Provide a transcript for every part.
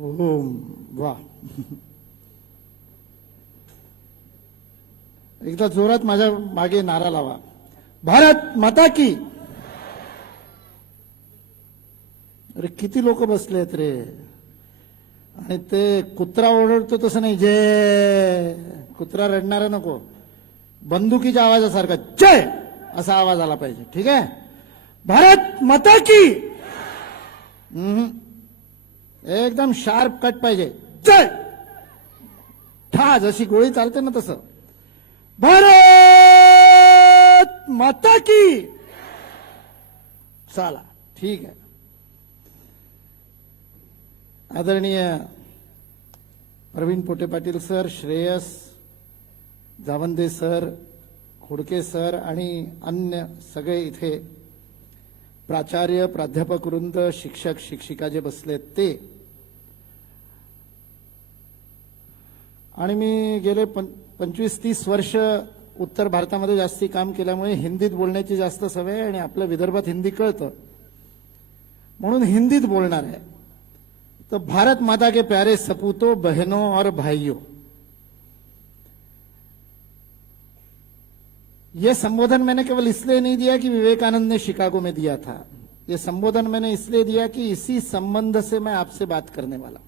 ओम. वा. एकदा जोरात माझ्या मागे नारा लावा. भारत माता की. अरे किती लोक बसलेत रे. आणि ते कुत्रा ओरडतो तसं नाही. जय. कुत्रा रडणारा नको. बंदुकीच्या आवाजासारखा जय असा आवाज आला पाहिजे. ठीक आहे. भारत माता की. एकदम शार्प कट पाहिजे. जय. ठा जशी गोळी चालते ना तसं. भारत माता की. चला ठीक आहे. आदरणीय Praveen Pote Patil sir, Shreyas Jawande sir, Khodke sir आणि अन्य सगळे इथे प्राचार्य, प्राध्यापक वृंद, शिक्षक शिक्षिका जे बसलेत ते. आणि मी गेले 25-30 वर्ष उत्तर भारतामध्ये जास्ती काम केल्यामुळे हिंदीत बोलण्याची जास्त सवय आणि आपल्या विदर्भात हिंदी कळतं म्हणून हिंदीत बोलणार आहे. तो भारत माता के प्यारे सपूतों, बहनों और भाइयों, यह संबोधन मैंने केवल इसलिए नहीं दिया कि विवेकानंद ने शिकागो में दिया था. यह संबोधन मैंने इसलिए दिया कि इसी संबंध से मैं आपसे बात करने वाला.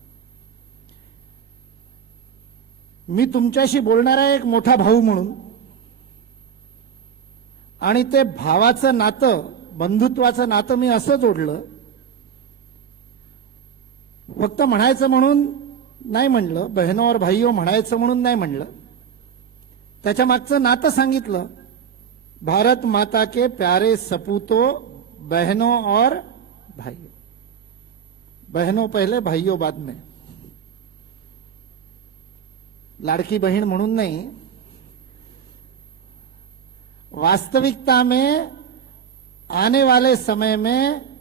मी तुमच्याशी बोलणारा एक मोठा भाऊ म्हणून आणि ते भावाचं नातं, बंधुत्वाचं नातं मी असं जोडलं. फक्त म्हणायचं म्हणून नाही म्हणलं, बहनों और भाइयों म्हणायचं म्हणून नाही म्हणलं. त्याच्या मागचं नातं सांगितलं. भारत माता के प्यारे सपूतों, बहनों और भाइयों. बहनों पहले, भाइयों बाद में. लाड़की बहन म्हणून नहीं. वास्तविकता में आने वाले समय में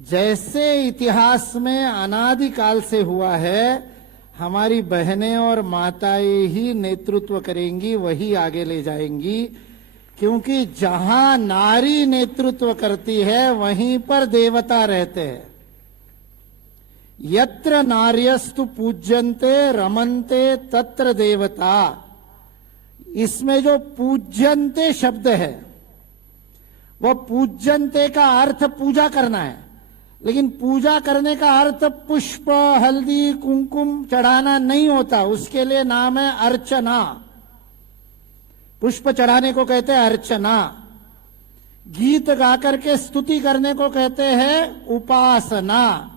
जैसे इतिहास में अनादिकाल से हुआ है, हमारी बहनें और माताएं ही नेतृत्व करेंगी, वही आगे ले जाएंगी. क्योंकि जहां नारी नेतृत्व करती है वहीं पर देवता रहते हैं. यत्र नार्यस्तु पूज्यन्ते रमन्ते तत्र देवता. इसमें जो पूज्यन्ते शब्द है वो पूज्यन्ते का अर्थ पूजा करना है, लेकिन पूजा करने का अर्थ पुष्प, हल्दी, कुमकुम चढ़ाना नहीं होता. उसके लिए नाम है अर्चना. पुष्प चढ़ाने को कहते हैं अर्चना. गीत गाकर के स्तुति करने को कहते हैं उपासना.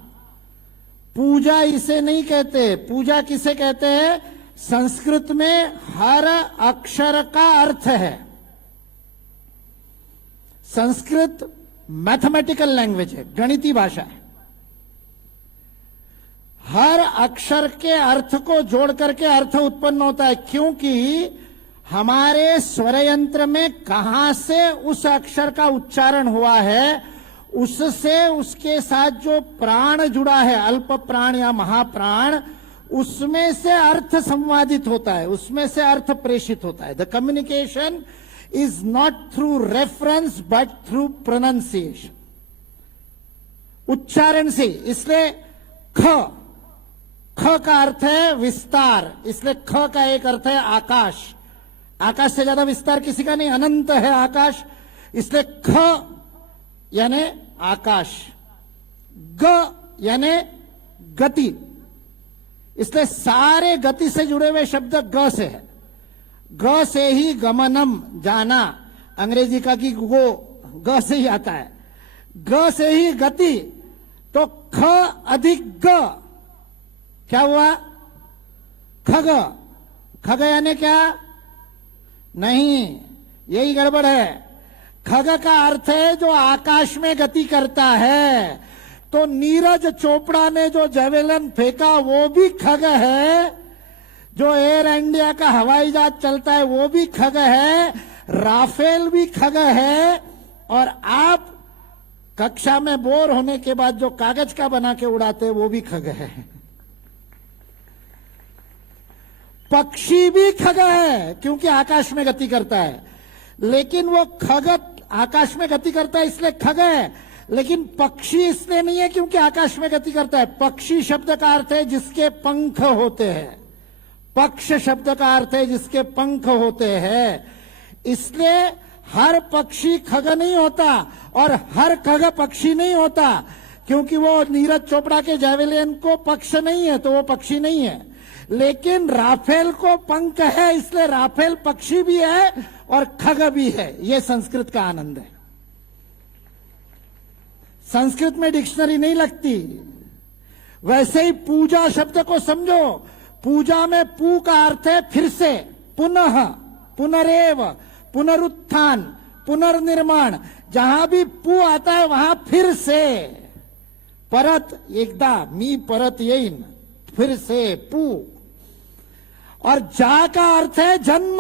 पूजा इसे नहीं कहते. पूजा किसे कहते हैं? संस्कृत में हर अक्षर का अर्थ है. संस्कृत मैथमेटिकल लैंग्वेज है, गणितीय भाषा है. हर अक्षर के अर्थ को जोड़ करके अर्थ उत्पन्न होता है. क्योंकि हमारे स्वर यंत्र में कहां से उस अक्षर का उच्चारण हुआ है, उससे उसके साथ जो प्राण जुड़ा है, अल्प प्राण या महाप्राण, उसमें से अर्थ संवादित होता है, उसमें से अर्थ प्रेषित होता है. The communication is not through reference but through pronunciation. उच्चारण से. इसलिए ख का अर्थ है विस्तार. इसलिए ख का एक अर्थ है आकाश. आकाश से ज्यादा विस्तार किसी का नहीं. अनंत है आकाश. इसलिए ख यानी आकाश. ग यानी गति. इसलिए सारे गति से जुड़े हुए शब्द ग से है. ग से ही गमनम, जाना. अंग्रेजी का कि गो ग से ही आता है. ग से ही गति. तो ख अधिक ग क्या हुआ? खग. खग यानी क्या? नहीं, यही गड़बड़ है. खग का अर्थ है जो आकाश में गति करता है. तो नीरज चोपड़ा ने जो जेवेलिन फेंका वो भी खग है. जो एयर इंडिया का हवाई जहाज चलता है वो भी खग है. राफेल भी खग है. और आप कक्षा में बोर होने के बाद जो कागज का बना के उड़ाते हैं वो भी खग है. पक्षी भी खग है क्योंकि आकाश में गति करता है. लेकिन वो खग आकाश में गति करता है इसलिए खग है. लेकिन पक्षी इसलिए नहीं है क्योंकि आकाश में गति करता है। पक्षी शब्द का अर्थ है जिसके पंख होते हैं। पक्ष शब्द का अर्थ है जिसके पंख होते हैं। इसलिए हर पक्षी खग नहीं होता और हर खग पक्षी नहीं होता, क्योंकि वो नीरज चोपड़ा के जैवलिन को पक्ष नहीं है तो वो पक्षी नहीं है। लेकिन राफेल को पंख है, इसलिए राफेल पक्षी भी है और खग भी है। ये संस्कृत का आनंद है। संस्कृत में डिक्शनरी नहीं लगती। वैसे ही पूजा शब्द को समझो। पूजा में पू का अर्थ है फिर से, पुनः, पुनरेव, पुनरुत्थान, पुनर्निर्माण। जहां भी पू आता है वहां फिर से, परत एकदा, मी परत येईन, फिर से पू। और जा का अर्थ है जन्म।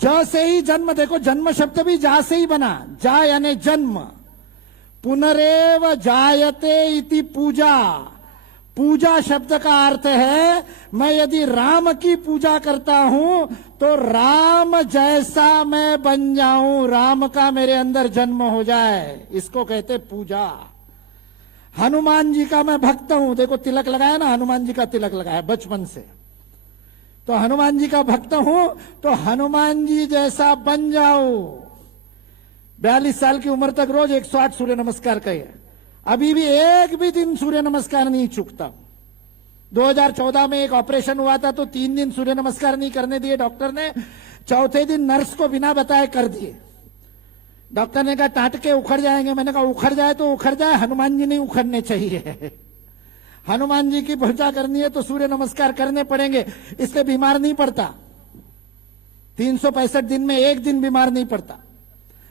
ज से ही जन्म, देखो जन्म शब्द भी जा से ही बना, जा यानी जन्म। पुनरेव जायते इति पूजा। पूजा शब्द का अर्थ है मैं यदि राम की पूजा करता हूं तो राम जैसा मैं बन जाऊं, राम का मेरे अंदर जन्म हो जाए, इसको कहते पूजा। हनुमान जी का मैं भक्त हूं, देखो तिलक लगाया ना, हनुमान जी का तिलक लगाया बचपन से, तो हनुमान जी का भक्त हूं तो हनुमान जी जैसा बन जाऊं। 42 साल की उम्र तक रोज 108 सूर्य नमस्कार किए, अभी भी एक भी दिन सूर्य नमस्कार नहीं चूकता। 2014 में एक ऑपरेशन हुआ था तो 3 दिन सूर्य नमस्कार नहीं करने दिए डॉक्टर ने, चौथे दिन नर्स को बिना बताए कर दिए। डॉक्टर ने कहा टाट के उखड़ जाएंगे, मैंने कहा उखड़ जाए तो उखड़ जाए, हनुमान जी नहीं उखड़ने चाहिए। हनुमान जी की पूजा करनी है तो सूर्य नमस्कार करने पड़ेंगे, इसलिए बीमार नहीं पड़ता। 365 दिन में एक दिन बीमार नहीं पड़ता।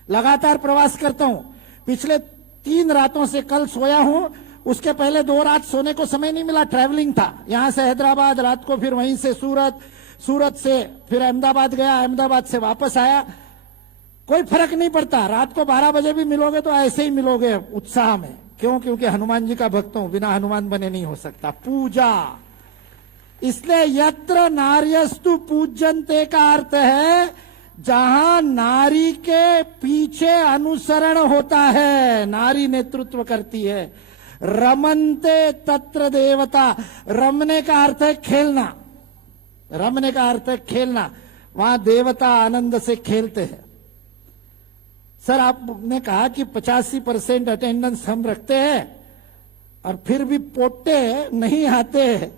लगातार प्रवास करता हूं, पिछले 3 रातों से कल सोया हूं, उसके पहले 2 रात सोने को समय नहीं मिला, ट्रैवलिंग था। यहां से हैदराबाद, रात को फिर वहीं से सूरत, सूरत से फिर अहमदाबाद गया, अहमदाबाद से वापस आया। कोई फर्क नहीं पड़ता, रात को 12 बजे भी मिलोगे तो ऐसे ही मिलोगे उत्साह में। क्यों? क्योंकि हनुमान जी का भक्त हूं, बिना हनुमान बने नहीं हो सकता। पूजा, इसलिए यत्र नार्यस्तु पूज्यन्ते का अर्थ है जहां नारी के पीछे अनुसरण होता है, नारी नेतृत्व करती है। रमन्ते तत्र देवता, रमने का अर्थ है खेलना, रमने का अर्थ है खेलना, वहां देवता आनंद से खेलते हैं। सर आपने कहा कि 85% अटेंडेंस हम रखते हैं और फिर भी पोटे नहीं आते।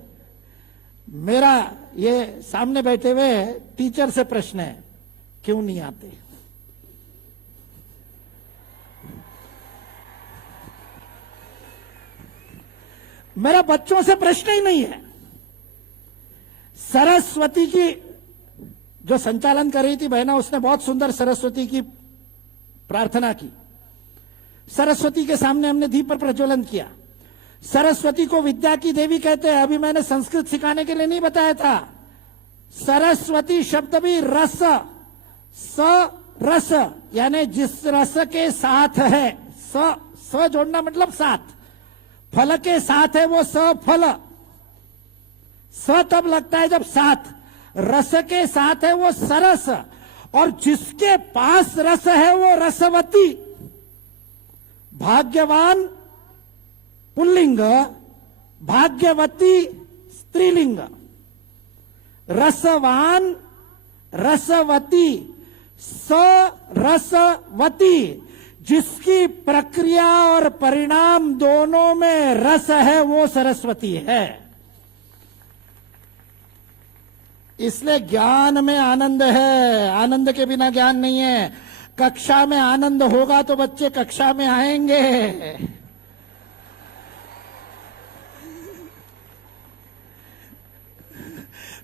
मेरा ये सामने बैठे हुए टीचर से प्रश्न है, क्यों नहीं आते? मेरा बच्चों से प्रश्न ही नहीं है। सरस्वती की जो संचालन कर रही थी बहना, उसने बहुत सुंदर सरस्वती की प्रार्थना की। सरस्वती के सामने हमने दीप पर प्रज्वलन किया। सरस्वती को विद्या की देवी कहते हैं। अभी मैंने संस्कृत सिखाने के लिए नहीं बताया था, सरस्वती शब्द भी रस, स रस यानी जिस रस के साथ है, स जोड़ना मतलब साथ, फल के साथ है वो स फल, स तब लगता है जब साथ, रस के साथ है वो सरस, और जिसके पास रस है वो रसवती। भाग्यवान पुल्लिंग, भाग्यवती स्त्रीलिंग, रसवान रसवती, सरसवती, जिसकी प्रक्रिया और परिणाम दोनों में रस है वो सरस्वती है। इसलिए ज्ञान में आनंद है, आनंद के बिना ज्ञान नहीं है। कक्षा में आनंद होगा तो बच्चे कक्षा में आएंगे।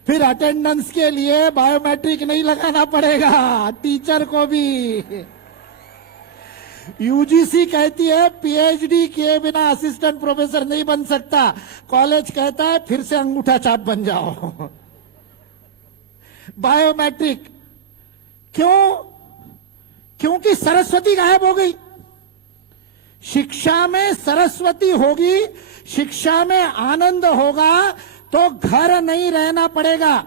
फिर अटेंडेंस के लिए बायोमेट्रिक नहीं लगाना पड़ेगा टीचर को भी। यूजीसी कहती है पीएचडी किए बिना असिस्टेंट प्रोफेसर नहीं बन सकता, कॉलेज कहता है फिर से अंगूठा छाप बन जाओ। बायोमेट्रिक क्यों? क्योंकि सरस्वती गायब हो गई। शिक्षा में सरस्वती होगी, शिक्षा में आनंद होगा तो घर नहीं रहना पड़ेगा।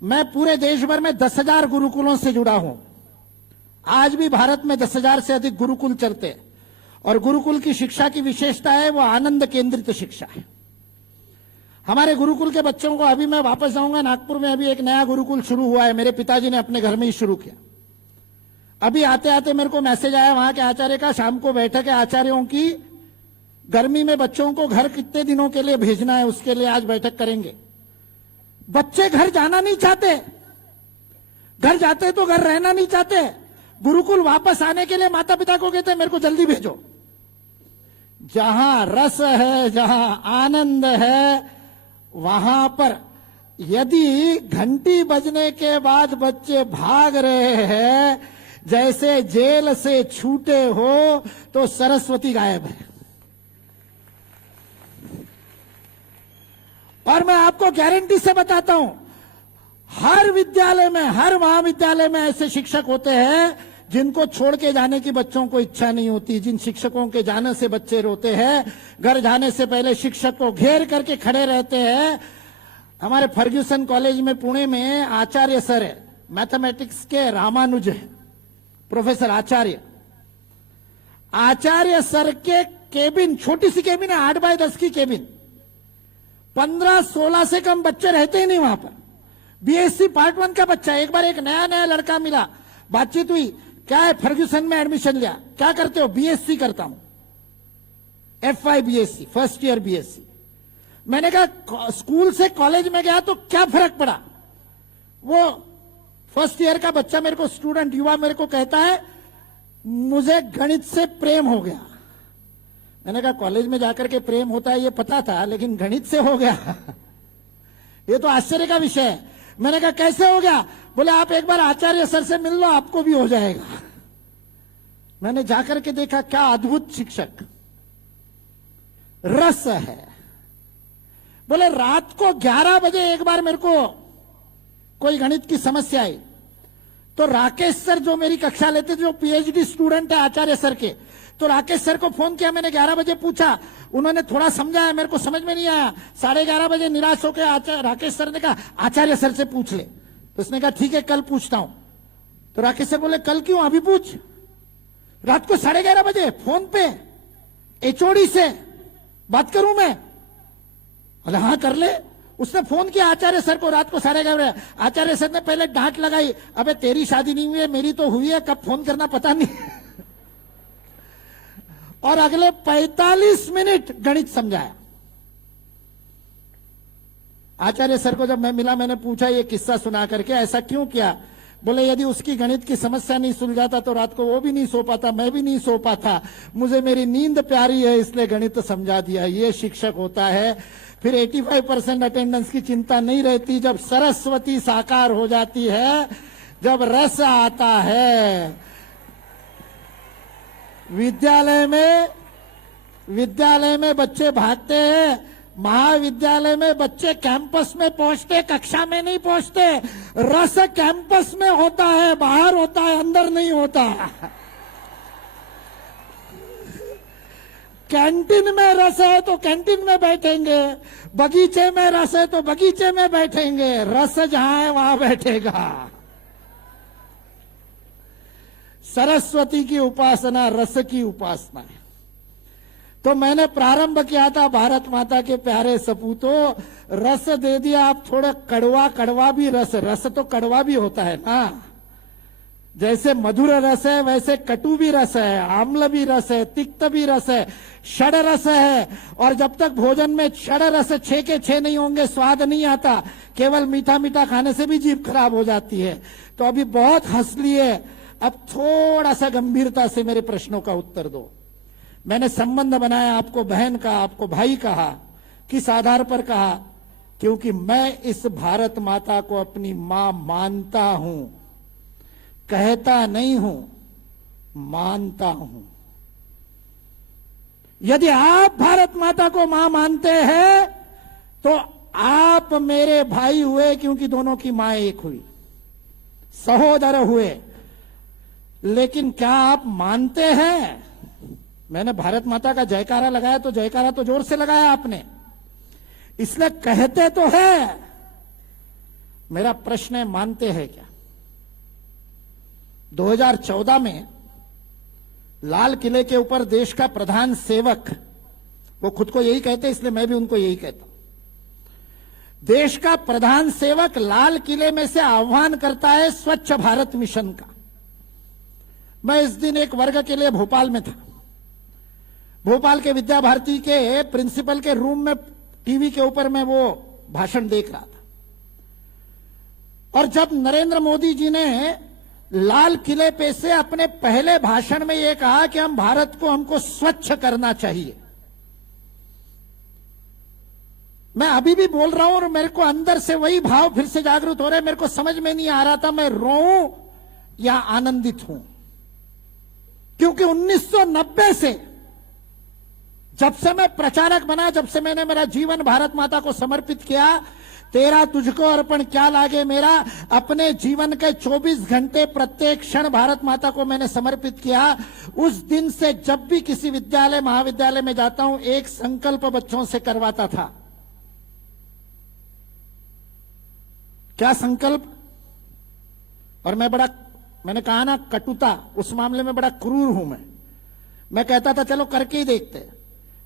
मैं पूरे देश भर में 10,000 गुरुकुलों से जुड़ा हूं। आज भी भारत में 10,000 से अधिक गुरुकुल चलते हैं। और गुरुकुल की शिक्षा की विशेषता है वो आनंद केंद्रित शिक्षा है। हमारे गुरुकुल के बच्चों को, अभी मैं वापस जाऊंगा, नागपुर में अभी एक नया गुरुकुल शुरू हुआ है, मेरे पिताजी ने अपने घर में ही शुरू किया। अभी आते आते मेरे को मैसेज आया वहां के आचार्य का, शाम को बैठक है आचार्यों की, गर्मी में बच्चों को घर कितने दिनों के लिए भेजना है उसके लिए आज बैठक करेंगे। बच्चे घर जाना नहीं चाहते, घर जाते तो घर रहना नहीं चाहते, गुरुकुल वापस आने के लिए माता पिता को कहते हैं मेरे को जल्दी भेजो। जहां रस है, जहां आनंद है, वहां पर यदि घंटी बजने के बाद बच्चे भाग रहे हैं जैसे जेल से छूटे हो, तो सरस्वती गायब है। और मैं आपको गारंटी से बताता हूं, हर विद्यालय में, हर महाविद्यालय में ऐसे शिक्षक होते हैं जिनको छोड़ के जाने की बच्चों को इच्छा नहीं होती, जिन शिक्षकों के जाने से बच्चे रोते हैं, घर जाने से पहले शिक्षक को घेर करके खड़े रहते हैं। हमारे फर्ग्यूसन कॉलेज में पुणे में आचार्य सर है, मैथमेटिक्स के रामानुज है, प्रोफेसर आचार्य। आचार्य सर के केबिन, छोटी सी केबिन है, 8 बाय 10 की केबिन, 15-16 से कम बच्चे रहते ही नहीं वहां पर। बीएससी पार्ट 1 का बच्चा, एक बार एक नया लड़का मिला, बातचीत हुई, क्या है, फर्ग्यूसन में एडमिशन लिया, क्या करते हो, बीएससी करता हूं, FY BSc, first year BSc. मैंने कहा स्कूल से कॉलेज में गया तो क्या फर्क पड़ा। वो फर्स्ट ईयर का बच्चा मेरे को, स्टूडेंट, युवा मेरे को कहता है मुझे गणित से प्रेम हो गया। मैंने कहा कॉलेज में जाकर के प्रेम होता है ये पता था, लेकिन गणित से हो गया ये तो आश्चर्य का विषय है। मैंने कहा कैसे हो गया, बोले आप एक बार आचार्य सर से मिल लो, आपको भी हो जाएगा। मैंने जाकर के देखा, क्या अद्भुत शिक्षक, रस है। बोले रात को 11 बजे एक बार मेरे को कोई गणित की समस्या आई, तो राकेश सर जो मेरी कक्षा लेते, जो PhD स्टूडेंट है आचार्य सर के, तो राकेश सर को फोन किया, मैंने 11 बजे पूछा, उन्होंने थोड़ा समझाया, मेरे को समझ में नहीं आया। 11:30 बजे निराश होकर राकेश सर ने कहा आचार्य सर से पूछ ले। तो उसने कहा ठीक है कल पूछता हूं। तो राकेश सर बोले कल क्यों, अभी पूछ। रात को 11:30 बजे फोन पे HOD से बात करूं मैं? बोले हाँ कर ले। उसने फोन किया आचार्य सर को रात को 11:30। आचार्य सर ने पहले डांट लगाई, अबे तेरी शादी नहीं हुई है, मेरी तो हुई है, कब फोन करना पता नहीं और अगले 45 मिनट गणित समझाया। आचार्य सर को जब मैं मिला, मैंने पूछा ये किस्सा सुना करके ऐसा क्यों किया। बोले यदि उसकी गणित की समस्या नहीं सुलझाता तो रात को वो भी नहीं सो पाता, मैं भी नहीं सो पाता, मुझे मेरी नींद प्यारी है इसलिए गणित समझा दिया। ये शिक्षक होता है। फिर 85% अटेंडेंस की चिंता नहीं रहती जब सरस्वती साकार हो जाती है, जब रस आता है। विद्यालय में बच्चे भागते हैं, महाविद्यालय में बच्चे कैंपस में पहुंचते, कक्षा में नहीं पहुंचते। रस कैंपस में होता है, बाहर होता है, अंदर नहीं होता। कैंटीन में रस है तो कैंटीन में बैठेंगे, बगीचे में रस है तो बगीचे में बैठेंगे। रस जहां है वहां बैठेगा। सरस्वती की उपासना रस की उपासना है। तो मैंने प्रारंभ किया था, भारत माता के प्यारे सपूतों, रस दे दिया, आप थोड़ा कड़वा भी रस तो कड़वा भी होता है ना। जैसे मधुर रस है वैसे कटु भी रस है, आम्ल भी रस है, तिक्त भी रस है, षड रस है। और जब तक भोजन में षड रस 6 के 6 नहीं होंगे स्वाद नहीं आता। केवल मीठा मीठा खाने से भी जीभ खराब हो जाती है। तो अभी बहुत हंस लिए, अब थोड़ा सा गंभीरता से मेरे प्रश्नों का उत्तर दो। मैंने संबंध बनाया, आपको बहन कहा, आपको भाई कहा, किस आधार पर कहा? क्योंकि मैं इस भारत माता को अपनी मां मानता हूं, कहता नहीं हूं, मानता हूं। यदि आप भारत माता को मां मानते हैं तो आप मेरे भाई हुए, क्योंकि दोनों की मां एक हुई, सहोदर हुए। लेकिन क्या आप मानते हैं? मैंने भारत माता का जयकारा लगाया तो जयकारा तो जोर से लगाया आपने, इसलिए कहते तो है। मेरा प्रश्न है, मानते हैं क्या? 2014 में लाल किले के ऊपर देश का प्रधान सेवक, वो खुद को यही कहते, इसलिए मैं भी उनको यही कहता हूं, देश का प्रधान सेवक लाल किले में से आह्वान करता है स्वच्छ भारत मिशन का। मैं इस दिन एक वर्ग के लिए भोपाल में था। भोपाल के विद्या भारती के प्रिंसिपल के रूम में टीवी के ऊपर मैं वो भाषण देख रहा था, और जब नरेंद्र मोदी जी ने लाल किले पे से अपने पहले भाषण में ये कहा कि हम भारत को हमको स्वच्छ करना चाहिए, मैं अभी भी बोल रहा हूं और मेरे को अंदर से वही भाव फिर से जागृत हो रहे हैं। मेरे को समझ में नहीं आ रहा था मैं रोऊं या आनंदित हूं, क्योंकि 1990 से जब से मैं प्रचारक बना, जब से मैंने मेरा जीवन भारत माता को समर्पित किया, तेरा तुझको अर्पण क्या लागे मेरा, अपने जीवन के 24 घंटे प्रत्येक क्षण भारत माता को मैंने समर्पित किया। उस दिन से जब भी किसी विद्यालय महाविद्यालय में जाता हूं, एक संकल्प बच्चों से करवाता था। क्या संकल्प? और मैंने कहा ना, कटुता, उस मामले में बड़ा क्रूर हूं मैं कहता था चलो करके ही देखते,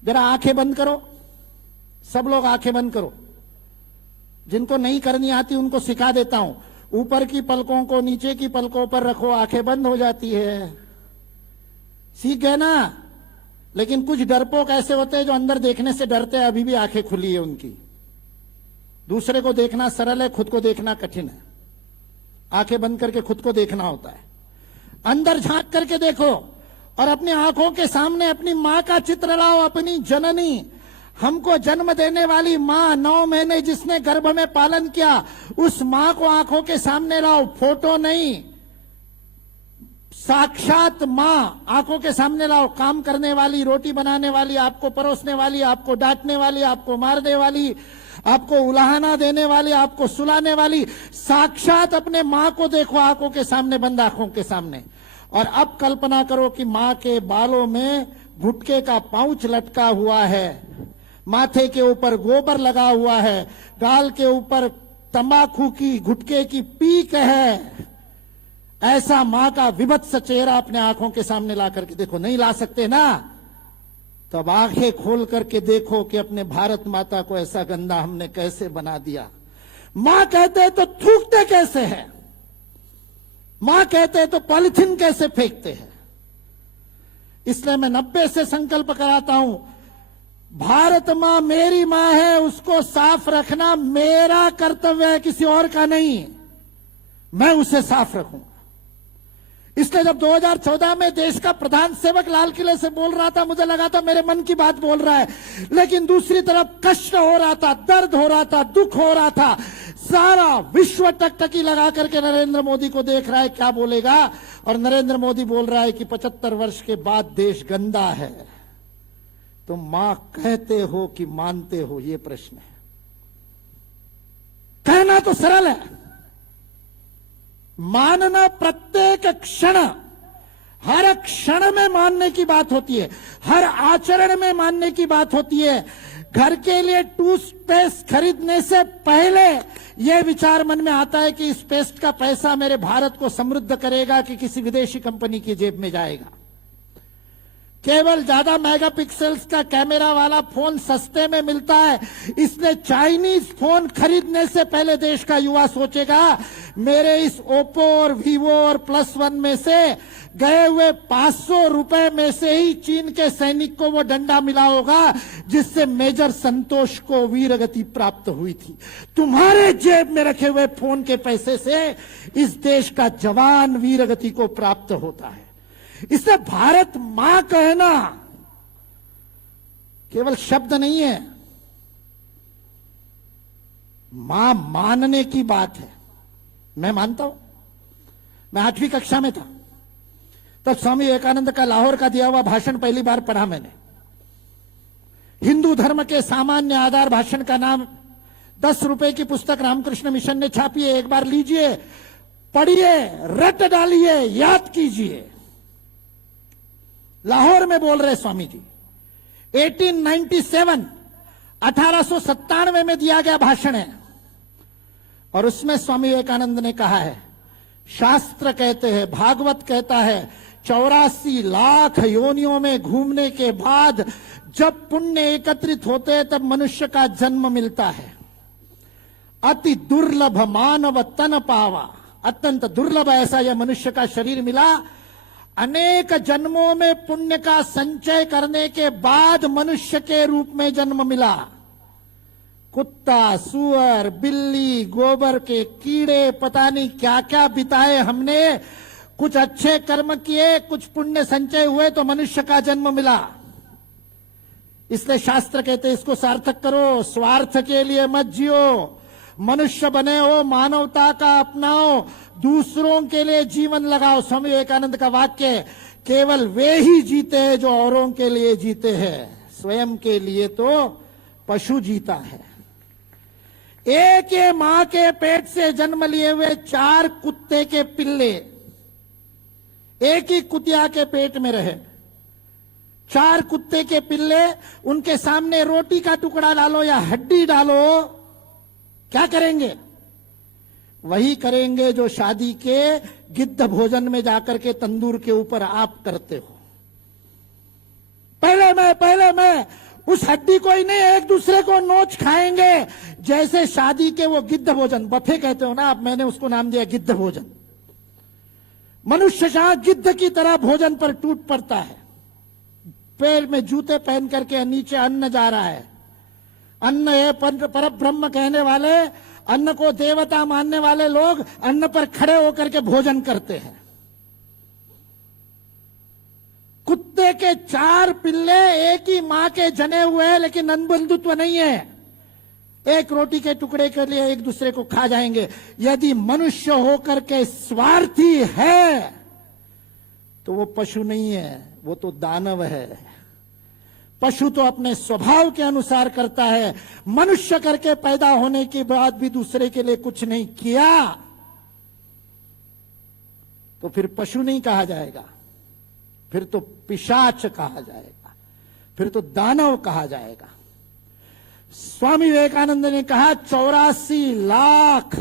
जरा आंखें बंद करो, सब लोग आंखें बंद करो, जिनको नहीं करनी आती उनको सिखा देता हूं, ऊपर की पलकों को नीचे की पलकों पर रखो, आंखें बंद हो जाती है, सीख गए ना। लेकिन कुछ डरपोक ऐसे होते हैं जो अंदर देखने से डरते हैं, अभी भी आंखें खुली है उनकी। दूसरे को देखना सरल है, खुद को देखना कठिन है। आंखें बंद करके खुद को देखना होता है, अंदर झांक करके देखो और अपनी आंखों के सामने अपनी मां का चित्र लाओ, अपनी जननी, हमको जन्म देने वाली मां, 9 महीने जिसने गर्भ में पालन किया, उस मां को आंखों के सामने लाओ, फोटो नहीं, साक्षात मां आंखों के सामने लाओ, काम करने वाली, रोटी बनाने वाली, आपको परोसने वाली, आपको डांटने वाली, आपको मारने वाली, आपको उलाहना देने वाली, आपको सुलाने वाली, साक्षात अपने मां को देखो आंखों के सामने, बंद आंखों के सामने। और अब कल्पना करो कि मां के बालों में गुटके का पाउच लटका हुआ है, माथे के ऊपर गोबर लगा हुआ है, गाल के ऊपर तंबाकू की गुटके की पीक है। ऐसा मां का विभत्स चेहरा अपने आंखों के सामने ला करके देखो। नहीं ला सकते ना, तब आंखें खोल करके देखो कि अपने भारत माता को ऐसा गंदा हमने कैसे बना दिया। मां कहते हैं तो थूकते कैसे हैं, मां कहते हैं तो पॉलिथीन कैसे फेंकते हैं। इसलिए मैं 90 से संकल्प कराता हूं, भारत मां मेरी मां है, उसको साफ रखना मेरा कर्तव्य है, किसी और का नहीं। मैं उसे साफ रखूंगा। इसलिए जब 2014 में देश का प्रधान सेवक लाल किले से बोल रहा था, मुझे लगा था मेरे मन की बात बोल रहा है, लेकिन दूसरी तरफ कष्ट हो रहा था, दर्द हो रहा था, दुख हो रहा था। सारा विश्व टकटकी लगा करके नरेंद्र मोदी को देख रहा है क्या बोलेगा, और नरेंद्र मोदी बोल रहा है कि 75 वर्ष के बाद देश गंदा है। तो मां कहते हो कि मानते हो, ये प्रश्न है। कहना तो सरल है, मानना प्रत्येक क्षण, हर क्षण में मानने की बात होती है, हर आचरण में मानने की बात होती है। घर के लिए टूथपेस्ट खरीदने से पहले यह विचार मन में आता है कि इस पेस्ट का पैसा मेरे भारत को समृद्ध करेगा कि किसी विदेशी कंपनी की जेब में जाएगा। केवल ज्यादा मेगापिक्सल्स का कैमरा वाला फोन सस्ते में मिलता है, इसलिए चाइनीज फोन खरीदने से पहले देश का युवा सोचेगा मेरे इस ओप्पो और वीवो और +1 में से गए हुए 500 रुपए में से ही चीन के सैनिक को वो डंडा मिला होगा जिससे मेजर संतोष को वीरगति प्राप्त हुई थी। तुम्हारे जेब में रखे हुए फोन के पैसे से इस देश का जवान वीरगति को प्राप्त होता है। इससे भारत मां कहना केवल शब्द नहीं है, मां मानने की बात है। मैं मानता हूं, मैं 8वीं कक्षा में था, तब स्वामी विवेकानंद का लाहौर का दिया हुआ भाषण पहली बार पढ़ा मैंने। हिंदू धर्म के सामान्य आधार भाषण का नाम 10 रुपए की पुस्तक रामकृष्ण मिशन ने छापी है। एक बार लीजिए, पढ़िए, रट डालिए, याद कीजिए। लाहौर में बोल रहे स्वामी जी, 1897 1897 में दिया गया भाषण है, और उसमें स्वामी विवेकानंद ने कहा है, शास्त्र कहते हैं, भागवत कहता है 84 लाख योनियों में घूमने के बाद जब पुण्य एकत्रित होते हैं तब मनुष्य का जन्म मिलता है। अति दुर्लभ मानव तन पावा, अत्यंत दुर्लभ ऐसा यह मनुष्य का शरीर मिला। अनेक जन्मों में पुण्य का संचय करने के बाद मनुष्य के रूप में जन्म मिला। कुत्ता, सुअर, बिल्ली, गोबर के कीड़े, पता नहीं क्या क्या बिताए हमने, कुछ अच्छे कर्म किए, कुछ पुण्य संचय हुए तो मनुष्य का जन्म मिला। इसलिए शास्त्र कहते हैं इसको सार्थक करो, स्वार्थ के लिए मत जियो, मनुष्य बने हो, मानवता का अपनाओ, दूसरों के लिए जीवन लगाओ। स्वामी विवेकानंद का वाक्य, केवल वे ही जीते हैं जो औरों के लिए जीते हैं, स्वयं के लिए तो पशु जीता है। एक ये मां के पेट से जन्म लिए हुए 4 कुत्ते के पिल्ले एक ही कुतिया के पेट में रहे। 4 कुत्ते के पिल्ले, उनके सामने रोटी का टुकड़ा डालो या हड्डी डालो, क्या करेंगे? वही करेंगे जो शादी के गिद्ध भोजन में जाकर के तंदूर के ऊपर आप करते हो। पहले मैं उस हड्डी को ही नहीं, एक दूसरे को नोच खाएंगे। जैसे शादी के वो गिद्ध भोजन, बफे कहते हो ना आप, मैंने उसको नाम दिया गिद्ध भोजन। मनुष्य जहां गिद्ध की तरह भोजन पर टूट पड़ता है, पैर में जूते पहन करके नीचे अन्न जा रहा है। अन्न है पर ब्रह्म कहने वाले, अन्न को देवता मानने वाले लोग अन्न पर खड़े होकर के भोजन करते हैं। कुत्ते के 4 पिल्ले एक ही मां के जने हुए हैं, लेकिन अनबंधुत्व नहीं है। एक रोटी के टुकड़े के लिए एक दूसरे को खा जाएंगे। यदि मनुष्य होकर के स्वार्थी है तो वो पशु नहीं है, वो तो दानव है। पशु तो अपने स्वभाव के अनुसार करता है, मनुष्य करके पैदा होने के बाद भी दूसरे के लिए कुछ नहीं किया तो फिर पशु नहीं कहा जाएगा, फिर तो पिशाच कहा जाएगा, फिर तो दानव कहा जाएगा। स्वामी विवेकानंद ने कहा 84 लाख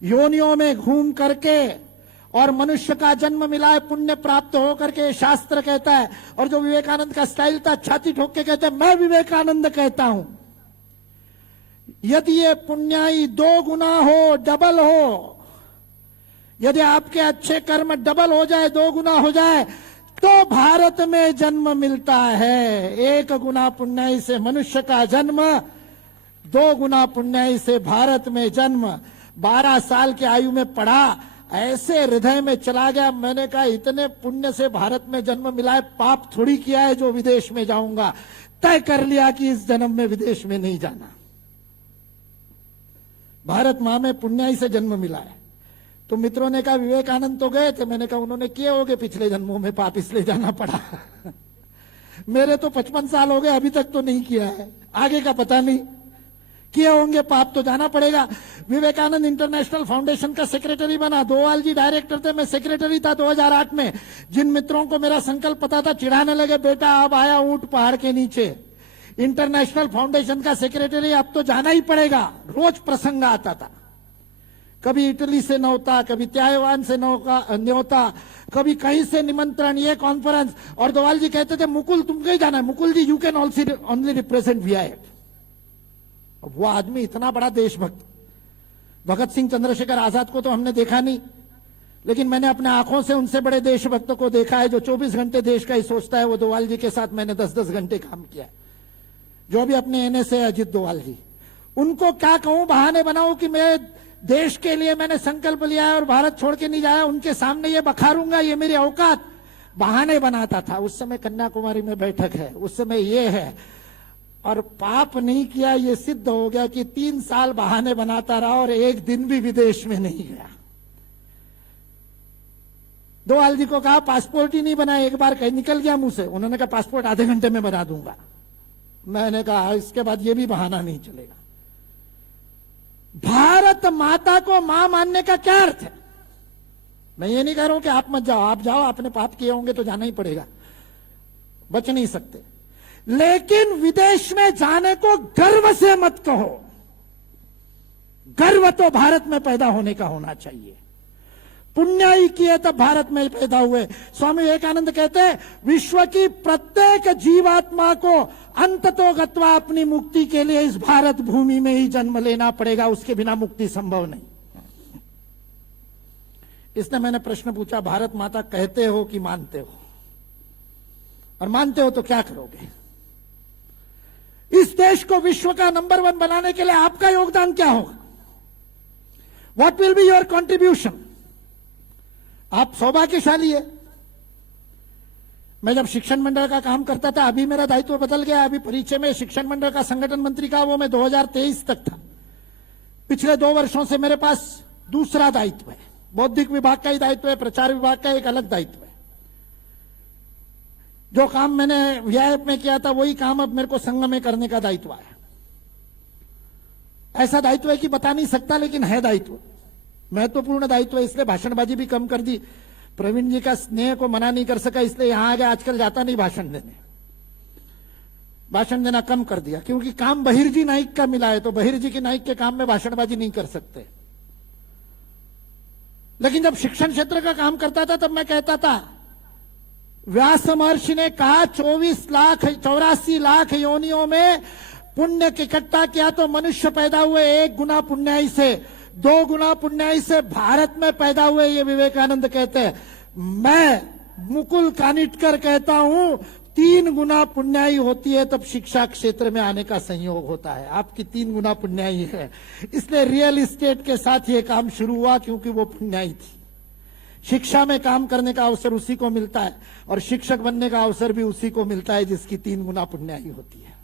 योनियों में घूम करके और मनुष्य का जन्म मिला है, पुण्य प्राप्त हो करके, शास्त्र कहता है। और जो विवेकानंद का स्टाइल था, छाती ठोक के कहते हैं मैं विवेकानंद कहता हूं। यदि ये पुण्याई 2 गुना हो, डबल हो, यदि आपके अच्छे कर्म डबल हो जाए, 2 गुना हो जाए, तो भारत में जन्म मिलता है। 1 गुना पुण्याई से मनुष्य का जन्म, 2 गुना पुण्याई से भारत में जन्म। 12 साल की आयु में पढ़ा, ऐसे हृदय में चला गया। मैंने कहा इतने पुण्य से भारत में जन्म मिला है, पाप थोड़ी किया है जो विदेश में जाऊंगा। तय कर लिया कि इस जन्म में विदेश में नहीं जाना। भारत मां में पुण्याई से जन्म मिला है। तो मित्रों ने कहा विवेकानंद तो गए थे। मैंने कहा उन्होंने किए होंगे पिछले जन्मों में पाप, इसलिए जाना पड़ा। मेरे तो 55 साल हो गए, अभी तक तो नहीं किया है, आगे का पता नहीं। किए होंगे पाप तो जाना पड़ेगा। विवेकानंद इंटरनेशनल फाउंडेशन का सेक्रेटरी बना, दोवाल जी डायरेक्टर थे, मैं सेक्रेटरी था 2008 में। जिन मित्रों को मेरा संकल्प पता था चिढ़ाने लगे, बेटा अब आया ऊंट पहाड़ के नीचे। इंटरनेशनल फाउंडेशन का सेक्रेटरी अब तो जाना ही पड़ेगा। रोज प्रसंग आता था, कभी इटली से न्योता, कभी ताइवान से न्योता, कभी कहीं से निमंत्रण, ये कॉन्फ्रेंस। और दोवाल जी कहते थे मुकुल तुमको ही जाना है, मुकुल जी यू कैन ओनली रिप्रेजेंट वीआईएफ। वो आदमी इतना बड़ा देशभक्त, भगत सिंह चंद्रशेखर आजाद को तो हमने देखा नहीं, लेकिन मैंने अपने आंखों से उनसे बड़े देशभक्त को देखा है जो 24 घंटे देश का ही सोचता है। वो दोवाल जी के साथ मैंने 10-10 घंटे काम किया, जो भी अपने एनएसए अजित दोवाल जी। उनको क्या कहूं, बहाने बनाऊं कि मैं देश के लिए मैंने संकल्प लिया है और भारत छोड़ के नहीं जाया, उनके सामने ये बखारूंगा, ये मेरी औकात, बहाने बनाता था। उस समय कन्याकुमारी में बैठक है, उस समय ये है, और पाप नहीं किया। ये सिद्ध हो गया कि 3 साल बहाने बनाता रहा और एक दिन भी विदेश में नहीं गया। दोवाल जी को कहा पासपोर्ट ही नहीं बना, एक बार कहीं निकल गया मुंह से। उन्होंने कहा पासपोर्ट आधे घंटे में बना दूंगा। मैंने कहा इसके बाद ये भी बहाना नहीं चलेगा। भारत माता को मां मानने का क्या अर्थ है? मैं ये नहीं कह रहा हूं कि आप मत जाओ, आप जाओ, आपने पाप किए होंगे तो जाना ही पड़ेगा, बच नहीं सकते। लेकिन विदेश में जाने को गर्व से मत कहो। गर्व तो भारत में पैदा होने का होना चाहिए। पुण्याई किए तब भारत में पैदा हुए। स्वामी विवेकानंद कहते हैं विश्व की प्रत्येक जीवात्मा को अंततो गत्वा अपनी मुक्ति के लिए इस भारत भूमि में ही जन्म लेना पड़ेगा, उसके बिना मुक्ति संभव नहीं। इसने मैंने प्रश्न पूछा, भारत माता कहते हो कि मानते हो? और मानते हो तो क्या करोगे? इस देश को विश्व का नंबर 1 बनाने के लिए आपका योगदान क्या होगा? What will be your contribution? आप सौभाग्यशाली है। मैं जब शिक्षण मंडल का काम करता था, अभी मेरा दायित्व बदल गया। अभी परिचय में शिक्षण मंडल का संगठन मंत्री का वो मैं 2023 तक था। पिछले 2 वर्षों से मेरे पास दूसरा दायित्व है। बौद्धिक विभाग का ही दायित्व है, प्रचार विभाग का एक अलग दायित्व है। जो काम मैंने व्यायाम में किया था वही काम अब मेरे को संघ में करने का दायित्व है। ऐसा दायित्व है कि बता नहीं सकता, लेकिन है दायित्व, महत्वपूर्ण दायित्व है। इसलिए भाषणबाजी भी कम कर दी। प्रवीण जी का स्नेह को मना नहीं कर सका, इसलिए यहां आ गया। आजकल जाता नहीं भाषण देने, भाषण देना कम कर दिया, क्योंकि काम बहिर्जी नाइक का मिला है, तो बहिर्जी की नाइक के काम में भाषणबाजी नहीं कर सकते। लेकिन जब शिक्षण क्षेत्र का काम करता था तब मैं कहता था, व्यास महर्षि ने कहा 84 लाख योनियों में पुण्य इकट्ठा किया तो मनुष्य पैदा हुए 1 गुना पुण्याई से, 2 गुना पुण्याई से भारत में पैदा हुए। ये विवेकानंद कहते हैं। मैं मुकुल कानिटकर कहता हूं 3 गुना पुण्याई होती है तब शिक्षा क्षेत्र में आने का संयोग होता है। आपकी 3 गुना पुण्याई है, इसलिए रियल एस्टेट के साथ ये काम शुरू हुआ, क्योंकि वो पुण्याई थी। शिक्षा में काम करने का अवसर उसी को मिलता है, और शिक्षक बनने का अवसर भी उसी को मिलता है जिसकी 3 गुना पुण्याई होती है।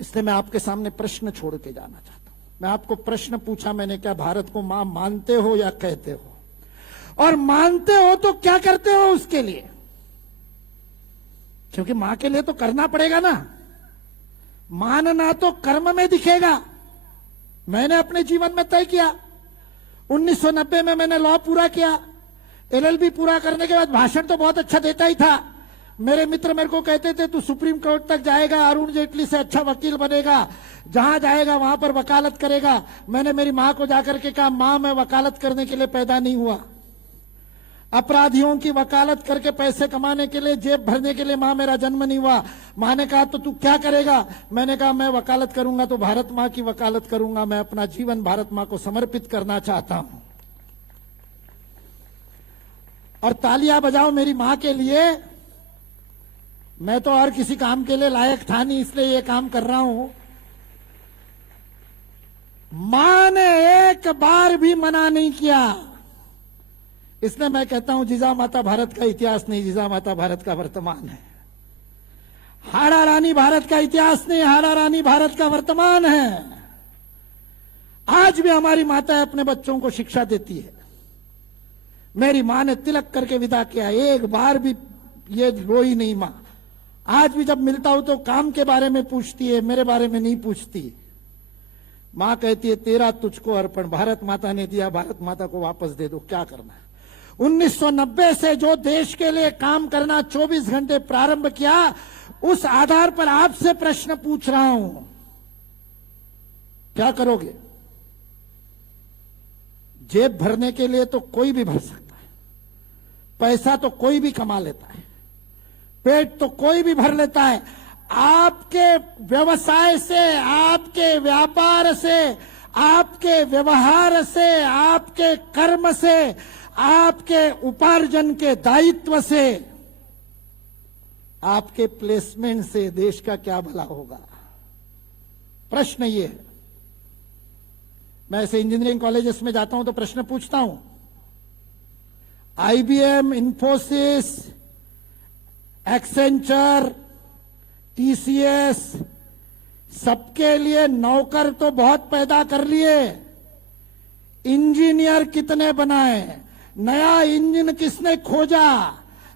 इसलिए मैं आपके सामने प्रश्न छोड़ के जाना चाहता हूं। मैं आपको प्रश्न पूछा मैंने, क्या भारत को मां मानते हो या कहते हो? और मानते हो तो क्या करते हो उसके लिए? क्योंकि मां के लिए तो करना पड़ेगा ना। मानना तो कर्म में दिखेगा। मैंने अपने जीवन में तय किया, 1990 में मैंने लॉ पूरा किया। LLB पूरा करने के बाद भाषण तो बहुत अच्छा देता ही था। मेरे मित्र मेरे को कहते थे तू सुप्रीम कोर्ट तक जाएगा, अरुण जेटली से अच्छा वकील बनेगा, जहां जाएगा वहां पर वकालत करेगा। मैंने मेरी मां को जाकर के कहा, मां मैं वकालत करने के लिए पैदा नहीं हुआ, अपराधियों की वकालत करके पैसे कमाने के लिए, जेब भरने के लिए मां मेरा जन्म नहीं हुआ। मां ने कहा तो तू क्या करेगा? मैंने कहा मैं वकालत करूंगा तो भारत मां की वकालत करूंगा। मैं अपना जीवन भारत मां को समर्पित करना चाहता हूं। और तालियां बजाओ मेरी मां के लिए। मैं तो और किसी काम के लिए लायक था नहीं, इसलिए ये काम कर रहा हूं। मां ने एक बार भी मना नहीं किया। इसलिए मैं कहता हूं जिजा माता भारत का इतिहास नहीं, जिजा माता भारत का वर्तमान है। हाड़ा रानी भारत का इतिहास नहीं, हाड़ा रानी भारत का वर्तमान है। आज भी हमारी माता अपने बच्चों को शिक्षा देती है। मेरी मां ने तिलक करके विदा किया, एक बार भी ये रोई नहीं मां। आज भी जब मिलता हूं तो काम के बारे में पूछती है, मेरे बारे में नहीं पूछती। मां कहती है तेरा तुझको अर्पण, भारत माता ने दिया, भारत माता को वापस दे दो, क्या करना है। 1990 से जो देश के लिए काम करना 24 घंटे प्रारंभ किया, उस आधार पर आपसे प्रश्न पूछ रहा हूं, क्या करोगे? जेब भरने के लिए तो कोई भी भर सकता है, पैसा तो कोई भी कमा लेता है, पेट तो कोई भी भर लेता है। आपके व्यवसाय से, आपके व्यापार से, आपके व्यवहार से, आपके कर्म से, आपके उपार्जन के दायित्व से, आपके प्लेसमेंट से देश का क्या भला होगा? प्रश्न ये है। मैं ऐसे इंजीनियरिंग कॉलेजेस में जाता हूं तो प्रश्न पूछता हूं। IBM, इंफोसिस, एक्सेंचर, TCS, सबके लिए नौकर तो बहुत पैदा कर लिए, इंजीनियर कितने बनाए? नया इंजन किसने खोजा?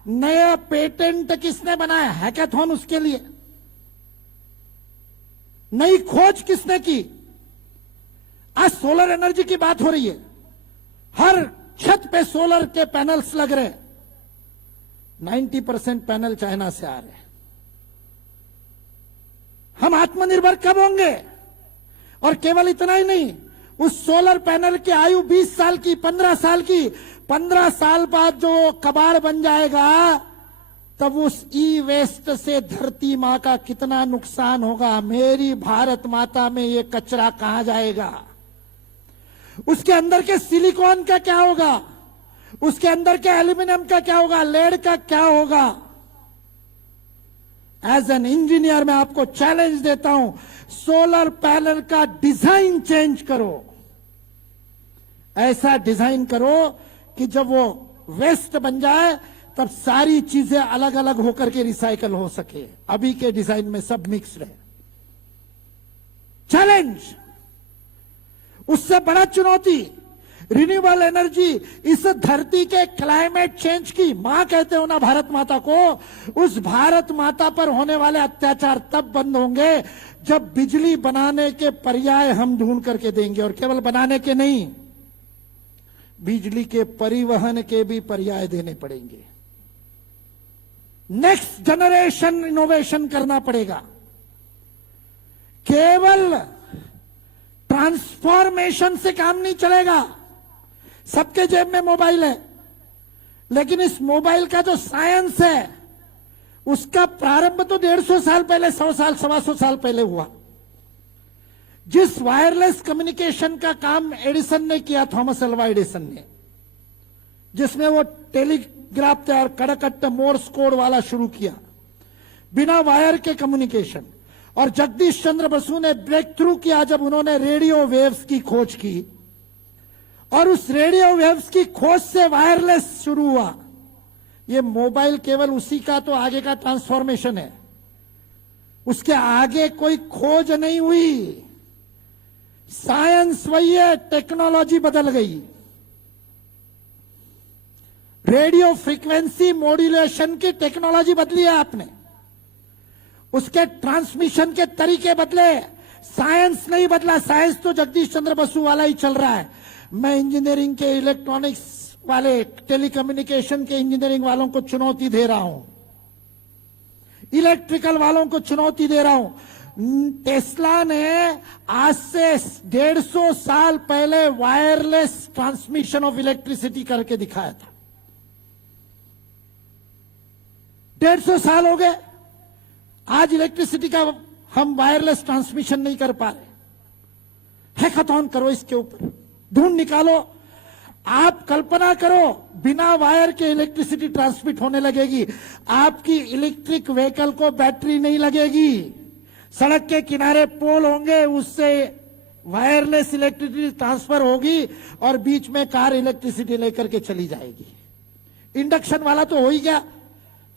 नया पेटेंट किसने बनाया? हैकाथॉन उसके लिए। नई खोज किसने की? आज सोलर एनर्जी की बात हो रही है, हर छत पे सोलर के पैनल्स लग रहे। 90% पैनल चाइना से आ रहे। हम आत्मनिर्भर कब होंगे? और केवल इतना ही नहीं, उस सोलर पैनल की आयु 20 साल की, 15 साल की, 15 साल बाद जो कबाड़ बन जाएगा, तब उस ई वेस्ट से धरती मां का कितना नुकसान होगा। मेरी भारत माता में ये कचरा कहां जाएगा? उसके अंदर के सिलिकॉन का क्या होगा? उसके अंदर के एल्यूमिनियम का क्या होगा? लेड का क्या होगा? एज एन इंजीनियर मैं आपको चैलेंज देता हूं, सोलर पैनल का डिजाइन चेंज करो। ऐसा डिजाइन करो कि जब वो वेस्ट बन जाए तब सारी चीजें अलग अलग होकर के रिसाइकल हो सके। अभी के डिजाइन में सब मिक्स्ड है। चैलेंज, उससे बड़ा चुनौती रिन्यूएबल एनर्जी। इस धरती के क्लाइमेट चेंज की मां कहते हो ना भारत माता को, उस भारत माता पर होने वाले अत्याचार तब बंद होंगे जब बिजली बनाने के पर्याय हम ढूंढ करके देंगे। और केवल बनाने के नहीं, बिजली के परिवहन के भी पर्याय देने पड़ेंगे। नेक्स्ट जनरेशन इनोवेशन करना पड़ेगा। केवल ट्रांसफॉर्मेशन से काम नहीं चलेगा। सबके जेब में मोबाइल है, लेकिन इस मोबाइल का जो साइंस है उसका प्रारंभ तो 150 साल पहले, 100 साल, 125 साल पहले हुआ। जिस वायरलेस कम्युनिकेशन का काम एडिसन ने किया, थॉमस अल्वा एडिसन ने, जिसमें वो टेलीग्राफ तैयार कड़कट्ट मोर्स कोड वाला शुरू किया, बिना वायर के कम्युनिकेशन। और जगदीश चंद्र बसु ने ब्रेक थ्रू किया जब उन्होंने रेडियो वेव्स की खोज की, और उस रेडियो वेव्स की खोज से वायरलेस शुरू हुआ। ये मोबाइल केवल उसी का तो आगे का ट्रांसफॉर्मेशन है, उसके आगे कोई खोज नहीं हुई। साइंस वही है, टेक्नोलॉजी बदल गई। रेडियो फ्रीक्वेंसी मॉड्यूलेशन की टेक्नोलॉजी बदली है आपने, उसके ट्रांसमिशन के तरीके बदले, साइंस नहीं बदला। साइंस तो जगदीश चंद्र बसु वाला ही चल रहा है। मैं इंजीनियरिंग के, इलेक्ट्रॉनिक्स वाले, टेलीकम्युनिकेशन के इंजीनियरिंग वालों को चुनौती दे रहा हूं, इलेक्ट्रिकल वालों को चुनौती दे रहा हूं। टेस्ला ने आज से 150 साल पहले वायरलेस ट्रांसमिशन ऑफ इलेक्ट्रिसिटी करके दिखाया था। 150 साल हो गए, आज इलेक्ट्रिसिटी का हम वायरलेस ट्रांसमिशन नहीं कर पा रहे। हैकाथॉन करो इसके ऊपर, ढूंढ निकालो। आप कल्पना करो, बिना वायर के इलेक्ट्रिसिटी ट्रांसमिट होने लगेगी। आपकी इलेक्ट्रिक व्हीकल को बैटरी नहीं लगेगी, सड़क के किनारे पोल होंगे, उससे वायरलेस इलेक्ट्रिसिटी ट्रांसफर होगी और बीच में कार इलेक्ट्रिसिटी लेकर के चली जाएगी। इंडक्शन वाला तो हो ही गया,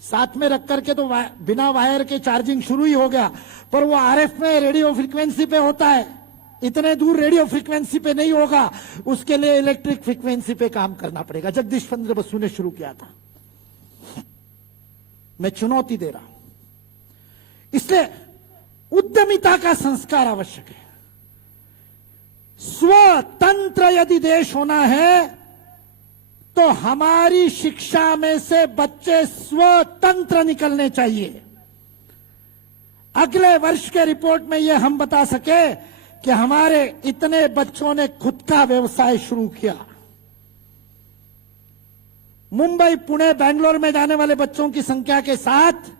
साथ में रख करके तो बिना वायर के चार्जिंग शुरू ही हो गया, पर वो आरएफ में रेडियो फ्रीक्वेंसी पे होता है, इतने दूर रेडियो फ्रीक्वेंसी पे नहीं होगा। उसके लिए इलेक्ट्रिक फ्रीक्वेंसी पे काम करना पड़ेगा। जगदीश चंद्र बसु ने शुरू किया था। मैं चुनौती दे रहा हूं, इसलिए उद्यमिता का संस्कार आवश्यक है। स्वतंत्र यदि देश होना है तो हमारी शिक्षा में से बच्चे स्वतंत्र निकलने चाहिए। अगले वर्ष के रिपोर्ट में यह हम बता सके कि हमारे इतने बच्चों ने खुद का व्यवसाय शुरू किया। मुंबई, पुणे, बेंगलोर में जाने वाले बच्चों की संख्या के साथ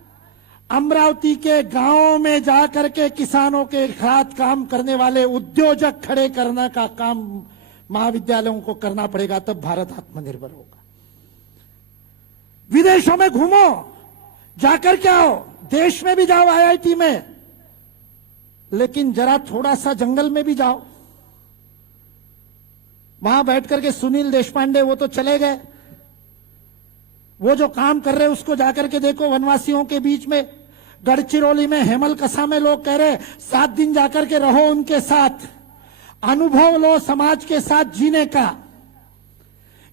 अमरावती के गांवों में जाकर के किसानों के साथ काम करने वाले उद्योजक खड़े करने का काम महाविद्यालयों को करना पड़ेगा, तब भारत आत्मनिर्भर होगा। विदेशों में घूमो, जाकर के आओ, देश में भी जाओ, आईआईटी में, लेकिन जरा थोड़ा सा जंगल में भी जाओ। वहां बैठ करके सुनील देशपांडे वो तो चले गए, वो जो काम कर रहे उसको जाकर के देखो। वनवासियों के बीच में गढ़चिरौली में, हेमलकसा में लोग कह रहे 7 दिन जाकर के रहो उनके साथ, अनुभव लो समाज के साथ जीने का।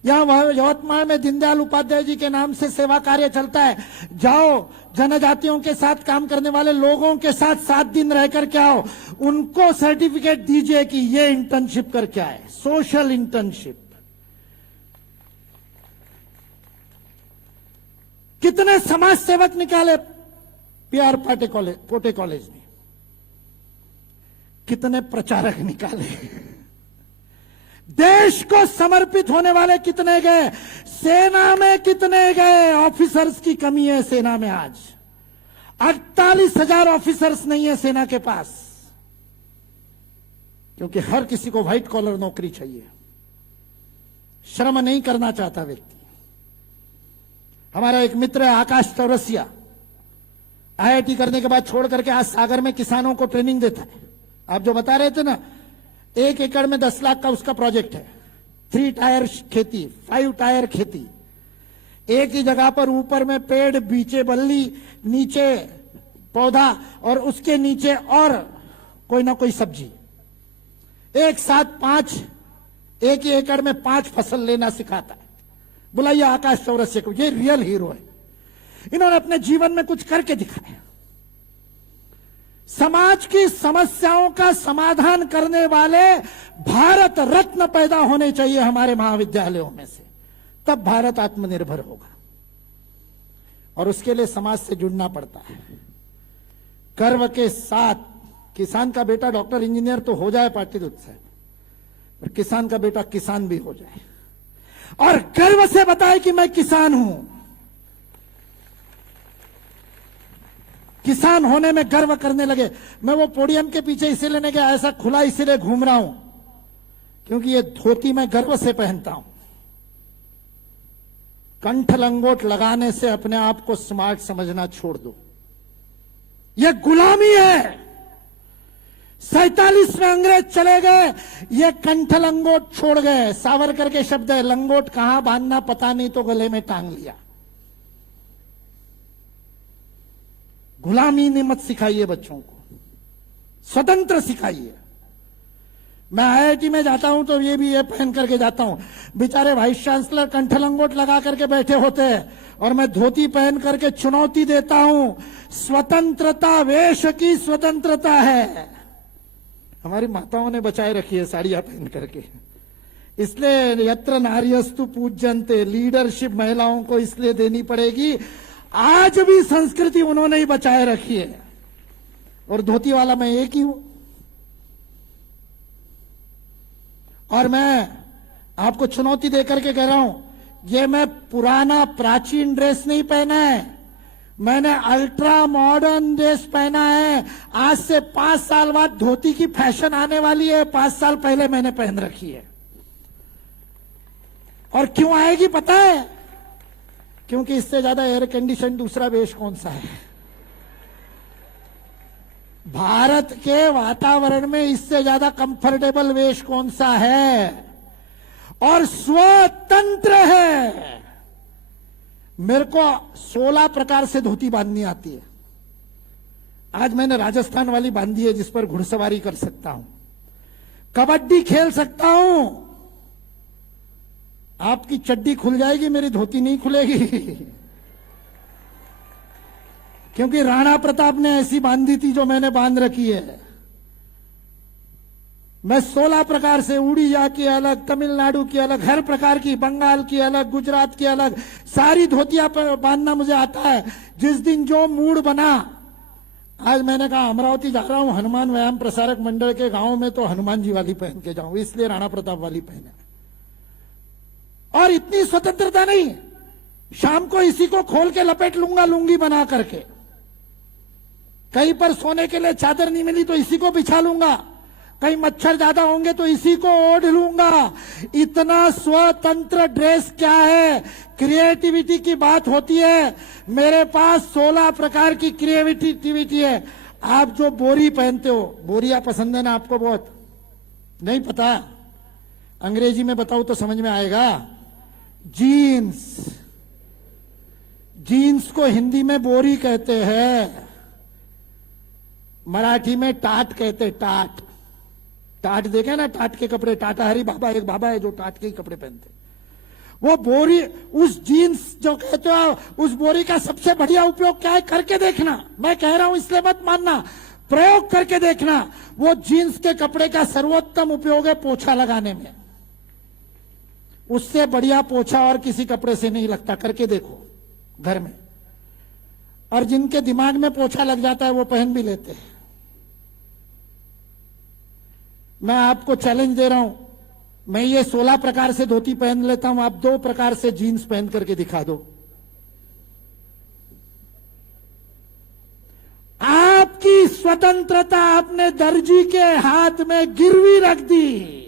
यहां यवतमाळ में दीनदयाल उपाध्याय जी के नाम से सेवा कार्य चलता है, जाओ, जनजातियों के साथ काम करने वाले लोगों के साथ 7 दिन रह करके आओ, उनको सर्टिफिकेट दीजिए कि ये इंटर्नशिप करके आए, सोशल इंटर्नशिप। कितने समाज सेवक निकाले पीआर पोटे कॉलेज ने, कितने प्रचारक निकाले। देश को समर्पित होने वाले कितने गए, सेना में कितने गए। ऑफिसर्स की कमी है सेना में आज, 48,000 ऑफिसर्स नहीं है सेना के पास, क्योंकि हर किसी को व्हाइट कॉलर नौकरी चाहिए, श्रम नहीं करना चाहता व्यक्ति। हमारा एक मित्र है आकाश चौरसिया, आईआईटी करने के बाद छोड़ करके आज सागर में किसानों को ट्रेनिंग देता है। आप जो बता रहे थे ना, 1 एकड़ में 10 लाख का उसका प्रोजेक्ट है। 3 टायर खेती, 5 टायर खेती, एक ही जगह पर ऊपर में पेड़, बीचे बल्ली, नीचे पौधा और उसके नीचे और कोई ना कोई सब्जी, एक साथ 5, एक ही एकड़ में 5 फसल लेना सिखाता है। बुलाइए आकाश चौरसिया को, ये रियल हीरो है। इन्होंने अपने जीवन में कुछ करके दिखाया। समाज की समस्याओं का समाधान करने वाले भारत रत्न पैदा होने चाहिए हमारे महाविद्यालयों में से, तब भारत आत्मनिर्भर होगा। और उसके लिए समाज से जुड़ना पड़ता है गर्व के साथ। किसान का बेटा डॉक्टर इंजीनियर तो हो जाए पार्टीदूत से, पर किसान का बेटा किसान भी हो जाए और गर्व से बताए कि मैं किसान हूं। किसान होने में गर्व करने लगे। मैं वो पोडियम के पीछे इसीलिए नहीं गया, ऐसा खुला इसीलिए घूम रहा हूं क्योंकि ये धोती मैं गर्व से पहनता हूं। कंठ लंगोट लगाने से अपने आप को स्मार्ट समझना छोड़ दो, यह गुलामी है। 47 में अंग्रेज चले गए, ये कंठ लंगोट छोड़ गए। सावरकर के शब्द है, लंगोट कहां बांधना पता नहीं तो गले में टांग लिया। गुलामी ने मत सिखाइए बच्चों को, स्वतंत्र सिखाइए। मैं आईआईटी में जाता हूं तो ये भी ये पहन करके जाता हूं। बेचारे वाइस चांसलर कंठ लंगोट लगा करके बैठे होते हैं और मैं धोती पहन करके चुनौती देता हूं। स्वतंत्रता वेश की स्वतंत्रता है। हमारी माताओं ने बचाए रखी है साड़ियां पहन करके, इसलिए यत्र नार्यस्तु पूज्यन्ते, लीडरशिप महिलाओं को इसलिए देनी पड़ेगी। आज भी संस्कृति उन्होंने ही बचाए रखी है और धोती वाला मैं एक ही हूं। और मैं आपको चुनौती देकर के कह रहा हूं, ये मैं पुराना प्राचीन ड्रेस नहीं पहना है, मैंने अल्ट्रा मॉडर्न ड्रेस पहना है। आज से 5 साल बाद धोती की फैशन आने वाली है, 5 साल पहले मैंने पहन रखी है। और क्यों आएगी पता है? क्योंकि इससे ज्यादा एयर कंडीशन दूसरा वेश कौन सा है? भारत के वातावरण में इससे ज्यादा कंफर्टेबल वेश कौन सा है? और स्वतंत्र है। मेरे को 16 प्रकार से धोती बांधनी आती है। आज मैंने राजस्थान वाली बांधी है जिस पर घुड़सवारी कर सकता हूं, कबड्डी खेल सकता हूं। आपकी चड्डी खुल जाएगी, मेरी धोती नहीं खुलेगी क्योंकि राणा प्रताप ने ऐसी बांधी थी जो मैंने बांध रखी है। मैं 16 प्रकार से, उड़ीसा की अलग, तमिलनाडु की अलग, हर प्रकार की, बंगाल की अलग, गुजरात की अलग, सारी धोतियां बांधना मुझे आता है। जिस दिन जो मूड बना, आज मैंने कहा अमरावती जा रहा हूं, हनुमान व्यायाम प्रसारक मंडल के गांव में, तो हनुमान जी वाली पहन के जाऊं, इसलिए राणा प्रताप वाली पहने। और इतनी स्वतंत्रता नहीं, शाम को इसी को खोल के लपेट लूंगा लुंगी बना करके। कहीं पर सोने के लिए चादर नहीं मिली तो इसी को बिछा लूंगा, कहीं मच्छर ज्यादा होंगे तो इसी को ओढ़ लूंगा। इतना स्वतंत्र ड्रेस क्या है? क्रिएटिविटी की बात होती है। मेरे पास 16 प्रकार की क्रिएटिविटी है। आप जो बोरी पहनते हो, बोरिया पसंद है ना आपको? बहुत नहीं पता, अंग्रेजी में बताऊं तो समझ में आएगा। जीन्स, जीन्स को हिंदी में बोरी कहते हैं, मराठी में टाट कहते हैं। टाट, टाट देखे ना, टाट के कपड़े। टाटा हरी बाबा, एक बाबा है जो टाट के ही कपड़े पहनते। वो बोरी, उस जीन्स जो कहते हो, उस बोरी का सबसे बढ़िया उपयोग क्या है? करके देखना। मैं कह रहा हूं इसलिए मत मानना, प्रयोग करके देखना। वो जीन्स के कपड़े का सर्वोत्तम उपयोग है पोछा लगाने में। उससे बढ़िया पोछा और किसी कपड़े से नहीं लगता। करके देखो घर में। और जिनके दिमाग में पोछा लग जाता है वो पहन भी लेते हैं। मैं आपको चैलेंज दे रहा हूं, मैं ये 16 प्रकार से धोती पहन लेता हूं, आप 2 प्रकार से जीन्स पहन करके दिखा दो। आपकी स्वतंत्रता आपने दर्जी के हाथ में गिरवी रख दी।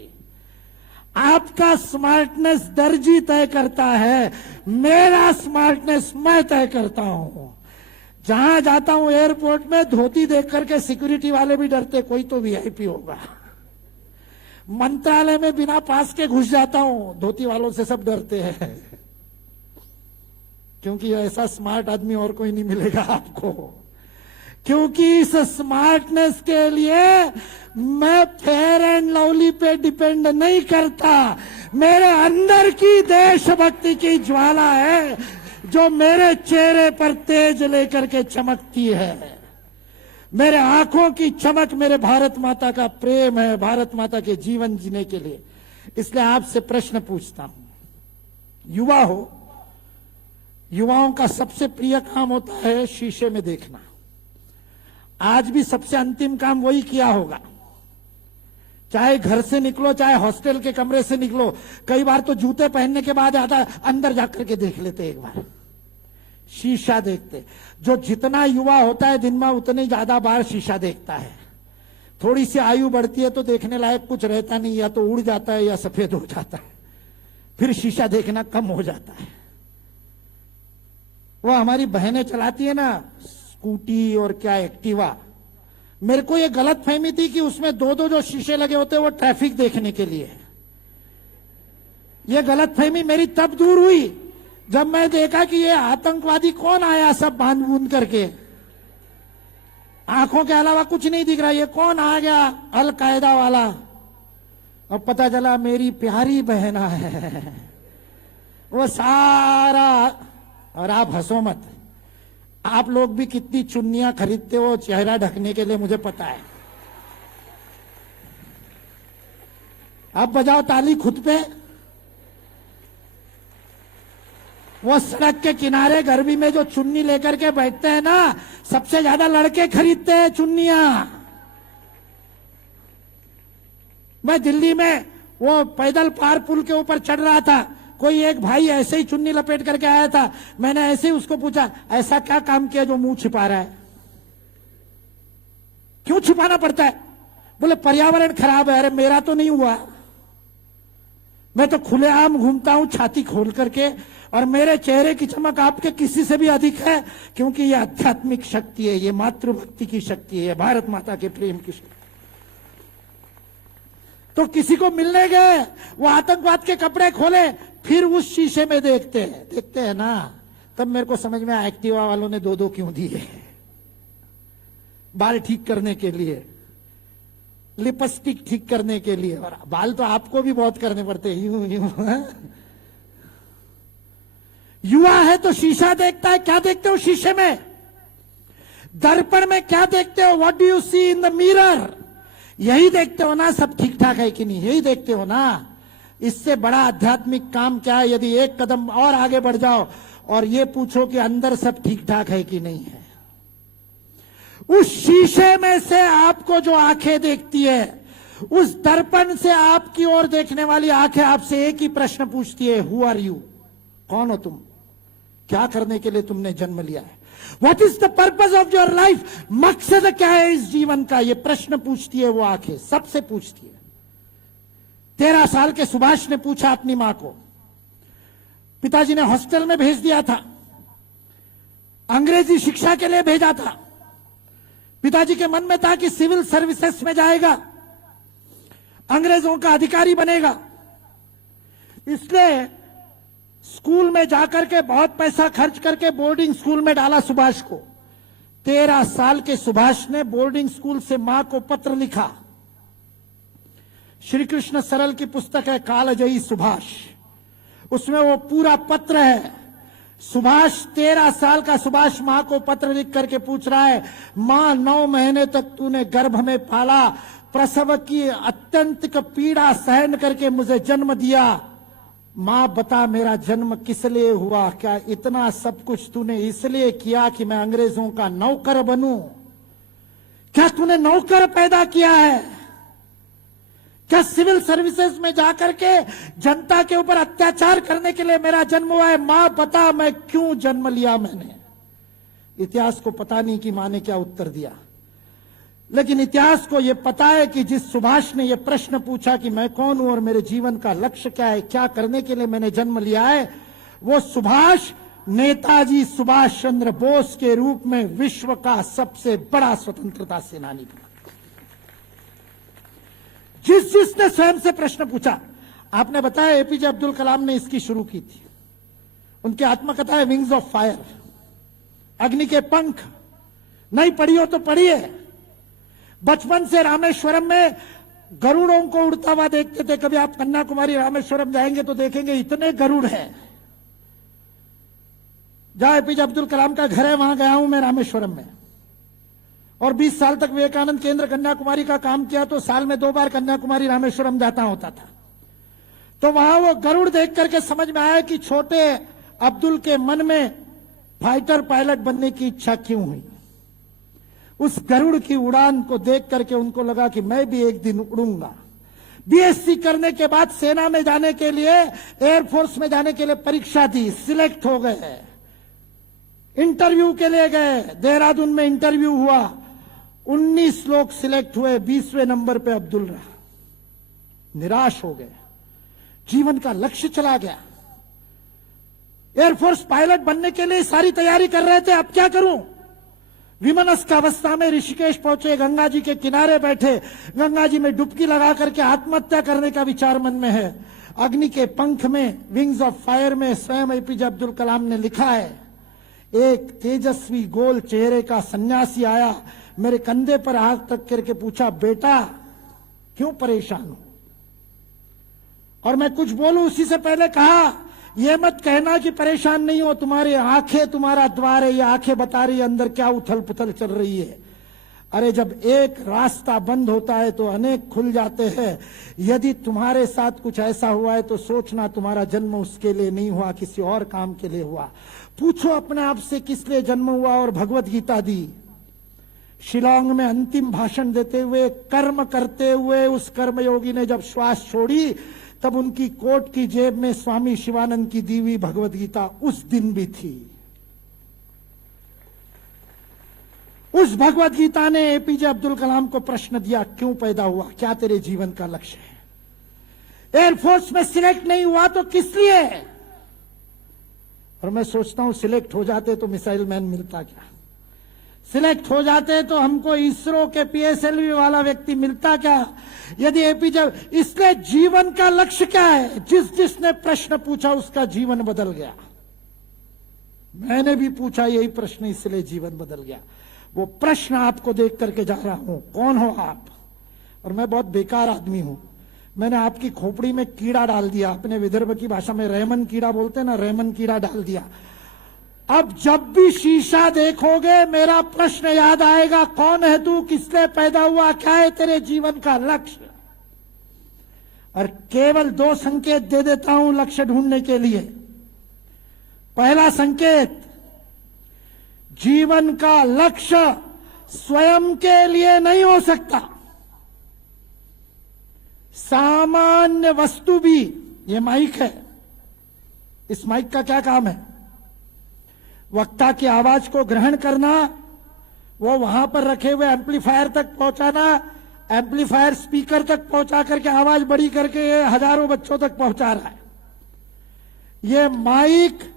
आपका स्मार्टनेस दर्जी तय करता है, मेरा स्मार्टनेस मैं तय करता हूं। जहां जाता हूं एयरपोर्ट में धोती देख करके सिक्योरिटी वाले भी डरते, कोई तो वीआईपी होगा। मंत्रालय में बिना पास के घुस जाता हूं, धोती वालों से सब डरते हैं, क्योंकि ऐसा स्मार्ट आदमी और कोई नहीं मिलेगा आपको। क्योंकि इस स्मार्टनेस के लिए मैं फेयर एंड लवली पे डिपेंड नहीं करता। मेरे अंदर की देशभक्ति की ज्वाला है जो मेरे चेहरे पर तेज लेकर के चमकती है। मेरे आंखों की चमक मेरे भारत माता का प्रेम है, भारत माता के जीवन जीने के लिए। इसलिए आपसे प्रश्न पूछता हूं, युवा हो, युवाओं का सबसे प्रिय काम होता है शीशे में देखना। आज भी सबसे अंतिम काम वही किया होगा। चाहे घर से निकलो, चाहे हॉस्टल के कमरे से निकलो, कई बार तो जूते पहनने के बाद आता अंदर जाकर के देख लेते, एक बार शीशा देखते। जो जितना युवा होता है दिन में उतने ज्यादा बार शीशा देखता है। थोड़ी सी आयु बढ़ती है तो देखने लायक कुछ रहता नहीं, या तो उड़ जाता है या सफेद हो जाता है, फिर शीशा देखना कम हो जाता है। वो हमारी बहनें चलाती है ना स्कूटी और क्या एक्टिवा, मेरे को ये गलत फहमी थी कि उसमें 2-2 जो शीशे लगे होते हैं वो ट्रैफिक देखने के लिए। ये गलत फहमी मेरी तब दूर हुई जब मैं देखा कि ये आतंकवादी कौन आया सब बांध बूंद करके, आंखों के अलावा कुछ नहीं दिख रहा, ये कौन आ गया अल कायदा वाला। अब पता चला मेरी प्यारी बहना है वो सारा। और आप हंसो मत, आप लोग भी कितनी चुन्नियां खरीदते हो चेहरा ढकने के लिए, मुझे पता है। अब बजाओ ताली खुद पे। वो सड़क के किनारे गर्मी में जो चुन्नी लेकर के बैठते हैं ना, सबसे ज्यादा लड़के खरीदते हैं चुन्नियां। मैं दिल्ली में वो पैदल पार पुल के ऊपर चढ़ रहा था, कोई एक भाई ऐसे ही चुन्नी लपेट करके आया था। मैंने ऐसे ही उसको पूछा, ऐसा क्या काम किया जो मुंह छिपा रहा है, क्यों छुपाना पड़ता है? बोले पर्यावरण खराब है। अरे मेरा तो नहीं हुआ, मैं तो खुलेआम घूमता हूं छाती खोल करके, और मेरे चेहरे की चमक आपके किसी से भी अधिक है, क्योंकि ये आध्यात्मिक शक्ति है, ये मातृभक्ति की शक्ति है, भारत माता के प्रेम की शक्ति। तो किसी को मिलने गए, वो आतंकवाद के कपड़े खोले, फिर उस शीशे में देखते हैं ना, तब मेरे को समझ में आया एक्टिवा वालों ने 2-2 क्यों दिए। बाल ठीक करने के लिए, लिपस्टिक ठीक करने के लिए, और बाल तो आपको भी बहुत करने पड़ते हैं, यूं यूं। युवा है तो शीशा देखता है। क्या देखते हो शीशे में? दर्पण में क्या देखते हो? What do you see in the mirror? यही देखते हो ना सब ठीक ठाक है कि नहीं, यही देखते हो ना। इससे बड़ा आध्यात्मिक काम क्या है? यदि एक कदम और आगे बढ़ जाओ और ये पूछो कि अंदर सब ठीक ठाक है कि नहीं है। उस शीशे में से आपको जो आंखें देखती है, उस दर्पण से आपकी ओर देखने वाली आंखें आपसे एक ही प्रश्न पूछती है, हु आर यू? कौन हो तुम? क्या करने के लिए तुमने जन्म लिया है? What is the purpose of your life? मकसद क्या है इस जीवन का? ये प्रश्न पूछती है वो आंखें, सबसे पूछती है। 13 साल के सुभाष ने पूछा अपनी मां को, पिताजी ने हॉस्टल में भेज दिया था, अंग्रेजी शिक्षा के लिए भेजा था। पिताजी के मन में था कि सिविल सर्विसेज में जाएगा, अंग्रेजों का अधिकारी बनेगा। इसलिए स्कूल में जाकर के बहुत पैसा खर्च करके बोर्डिंग स्कूल में डाला सुभाष को। 13 साल के सुभाष ने बोर्डिंग स्कूल से मां को पत्र लिखा। श्री कृष्ण सरल की पुस्तक है कालजयी सुभाष, उसमें वो पूरा पत्र है। सुभाष 13 साल का सुभाष मां को पत्र लिख करके पूछ रहा है, मां 9 महीने तक तूने गर्भ में पाला, प्रसव की अत्यंत पीड़ा सहन करके मुझे जन्म दिया। मां बता मेरा जन्म किस लिए हुआ? क्या इतना सब कुछ तूने इसलिए किया कि मैं अंग्रेजों का नौकर बनूं? क्या तूने नौकर पैदा किया है? क्या सिविल सर्विसेज में जाकर के जनता के ऊपर अत्याचार करने के लिए मेरा जन्म हुआ है? मां बता मैं क्यों जन्म लिया मैंने? इतिहास को पता नहीं कि मां ने क्या उत्तर दिया, लेकिन इतिहास को यह पता है कि जिस सुभाष ने यह प्रश्न पूछा कि मैं कौन हूं और मेरे जीवन का लक्ष्य क्या है, क्या करने के लिए मैंने जन्म लिया है, वो सुभाष नेताजी सुभाष चंद्र बोस के रूप में विश्व का सबसे बड़ा स्वतंत्रता सेनानी बना। जिसने स्वयं से प्रश्न पूछा, आपने बताया एपीजे अब्दुल कलाम ने इसकी शुरू की थी। उनकी आत्मकथा है विंग्स ऑफ फायर, अग्नि के पंख। नहीं पढ़ी हो तो पढ़िए। बचपन से रामेश्वरम में गरुड़ों को उड़ता हुआ देखते थे। कभी आप कन्याकुमारी रामेश्वरम जाएंगे तो देखेंगे इतने गरुड़ हैं। जहां एपीजे अब्दुल कलाम का घर है वहां गया हूं मैं रामेश्वरम में, और 20 साल तक विवेकानंद केंद्र कन्याकुमारी का काम किया, तो साल में 2 बार कन्याकुमारी रामेश्वरम जाता होता था। तो वहां वो गरुड़ देख करके समझ में आया कि छोटे अब्दुल के मन में फाइटर पायलट बनने की इच्छा क्यों हुई। उस गरुड़ की उड़ान को देख करके उनको लगा कि मैं भी एक दिन उड़ूंगा। बीएससी करने के बाद सेना में जाने के लिए, एयरफोर्स में जाने के लिए परीक्षा दी, सिलेक्ट हो गए, इंटरव्यू के लिए गए, देहरादून में इंटरव्यू हुआ, 19 लोग सिलेक्ट हुए, 20वें नंबर पे अब्दुल रहा। निराश हो गए, जीवन का लक्ष्य चला गया। एयरफोर्स पायलट बनने के लिए सारी तैयारी कर रहे थे, अब क्या करूं। विमनस्क अवस्था में ऋषिकेश पहुंचे, गंगा जी के किनारे बैठे, गंगा जी में डुबकी लगा करके आत्महत्या करने का विचार मन में है। अग्नि के पंख में, विंग्स ऑफ फायर में स्वयं एपीजे अब्दुल कलाम ने लिखा है, एक तेजस्वी गोल चेहरे का सन्यासी आया, मेरे कंधे पर हाथ रख करके पूछा, बेटा क्यों परेशान हो? और मैं कुछ बोलूं उसी से पहले कहा, यह मत कहना कि परेशान नहीं हो, तुम्हारी आंखें तुम्हारा द्वार है, ये आंखें बता रही है अंदर क्या उथल पुथल चल रही है। अरे जब एक रास्ता बंद होता है तो अनेक खुल जाते हैं। यदि तुम्हारे साथ कुछ ऐसा हुआ है तो सोचना तुम्हारा जन्म उसके लिए नहीं हुआ, किसी और काम के लिए हुआ। पूछो अपने आप से किस लिए जन्म हुआ और भगवत गीता दी। शिलांग में अंतिम भाषण देते हुए, कर्म करते हुए उस कर्मयोगी ने जब श्वास छोड़ी, तब उनकी कोट की जेब में स्वामी शिवानंद की दी हुई भगवत गीता उस दिन भी थी। उस भगवत गीता ने एपीजे अब्दुल कलाम को प्रश्न दिया, क्यों पैदा हुआ, क्या तेरे जीवन का लक्ष्य है। एयरफोर्स में सिलेक्ट नहीं हुआ तो किस लिए। और मैं सोचता हूं सिलेक्ट हो जाते तो मिसाइल मैन मिलता क्या, सिलेक्ट हो जाते तो हमको इसरो के पीएसएलवी वाला व्यक्ति मिलता क्या। यदि एपीजे, इसलिए जीवन का लक्ष्य क्या है। जिसने प्रश्न पूछा उसका जीवन बदल गया। मैंने भी पूछा यही प्रश्न, इसलिए जीवन बदल गया। वो प्रश्न आपको देख करके जा रहा हूं, कौन हो आप। और मैं बहुत बेकार आदमी हूं, मैंने आपकी खोपड़ी में कीड़ा डाल दिया, अपने विदर्भ की भाषा में रेमन कीड़ा बोलते हैं ना, रेमन कीड़ा डाल दिया। अब जब भी शीशा देखोगे मेरा प्रश्न याद आएगा, कौन है तू, किसलिए पैदा हुआ, क्या है तेरे जीवन का लक्ष्य। और केवल 2 संकेत दे देता हूं लक्ष्य ढूंढने के लिए। पहला संकेत, जीवन का लक्ष्य स्वयं के लिए नहीं हो सकता। सामान्य वस्तु भी, ये माइक है, इस माइक का क्या काम है, वक्ता की आवाज को ग्रहण करना, वो वहां पर रखे हुए एम्पलीफायर तक पहुंचाना, एम्पलीफायर स्पीकर तक पहुंचा करके आवाज बड़ी करके हजारों बच्चों तक पहुंचा रहा है। ये माइक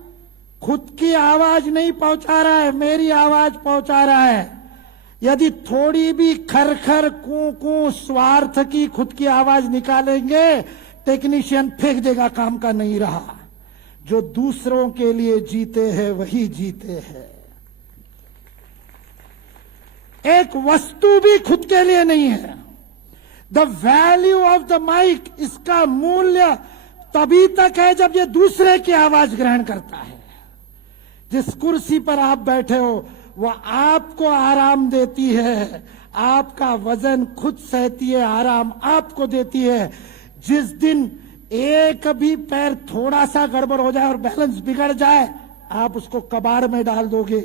खुद की आवाज नहीं पहुंचा रहा है, मेरी आवाज पहुंचा रहा है। यदि थोड़ी भी खरखर कू कू स्वार्थ की खुद की आवाज निकालेंगे, टेक्नीशियन फेंक देगा, काम का नहीं रहा। जो दूसरों के लिए जीते हैं वही जीते हैं। एक वस्तु भी खुद के लिए नहीं है। The value of the mic, इसका मूल्य तभी तक है जब ये दूसरे की आवाज ग्रहण करता है। जिस कुर्सी पर आप बैठे हो वो आपको आराम देती है, आपका वजन खुद सहती है, आराम आपको देती है। जिस दिन एक भी पैर थोड़ा सा गड़बड़ हो जाए और बैलेंस बिगड़ जाए, आप उसको कबाड़ में डाल दोगे।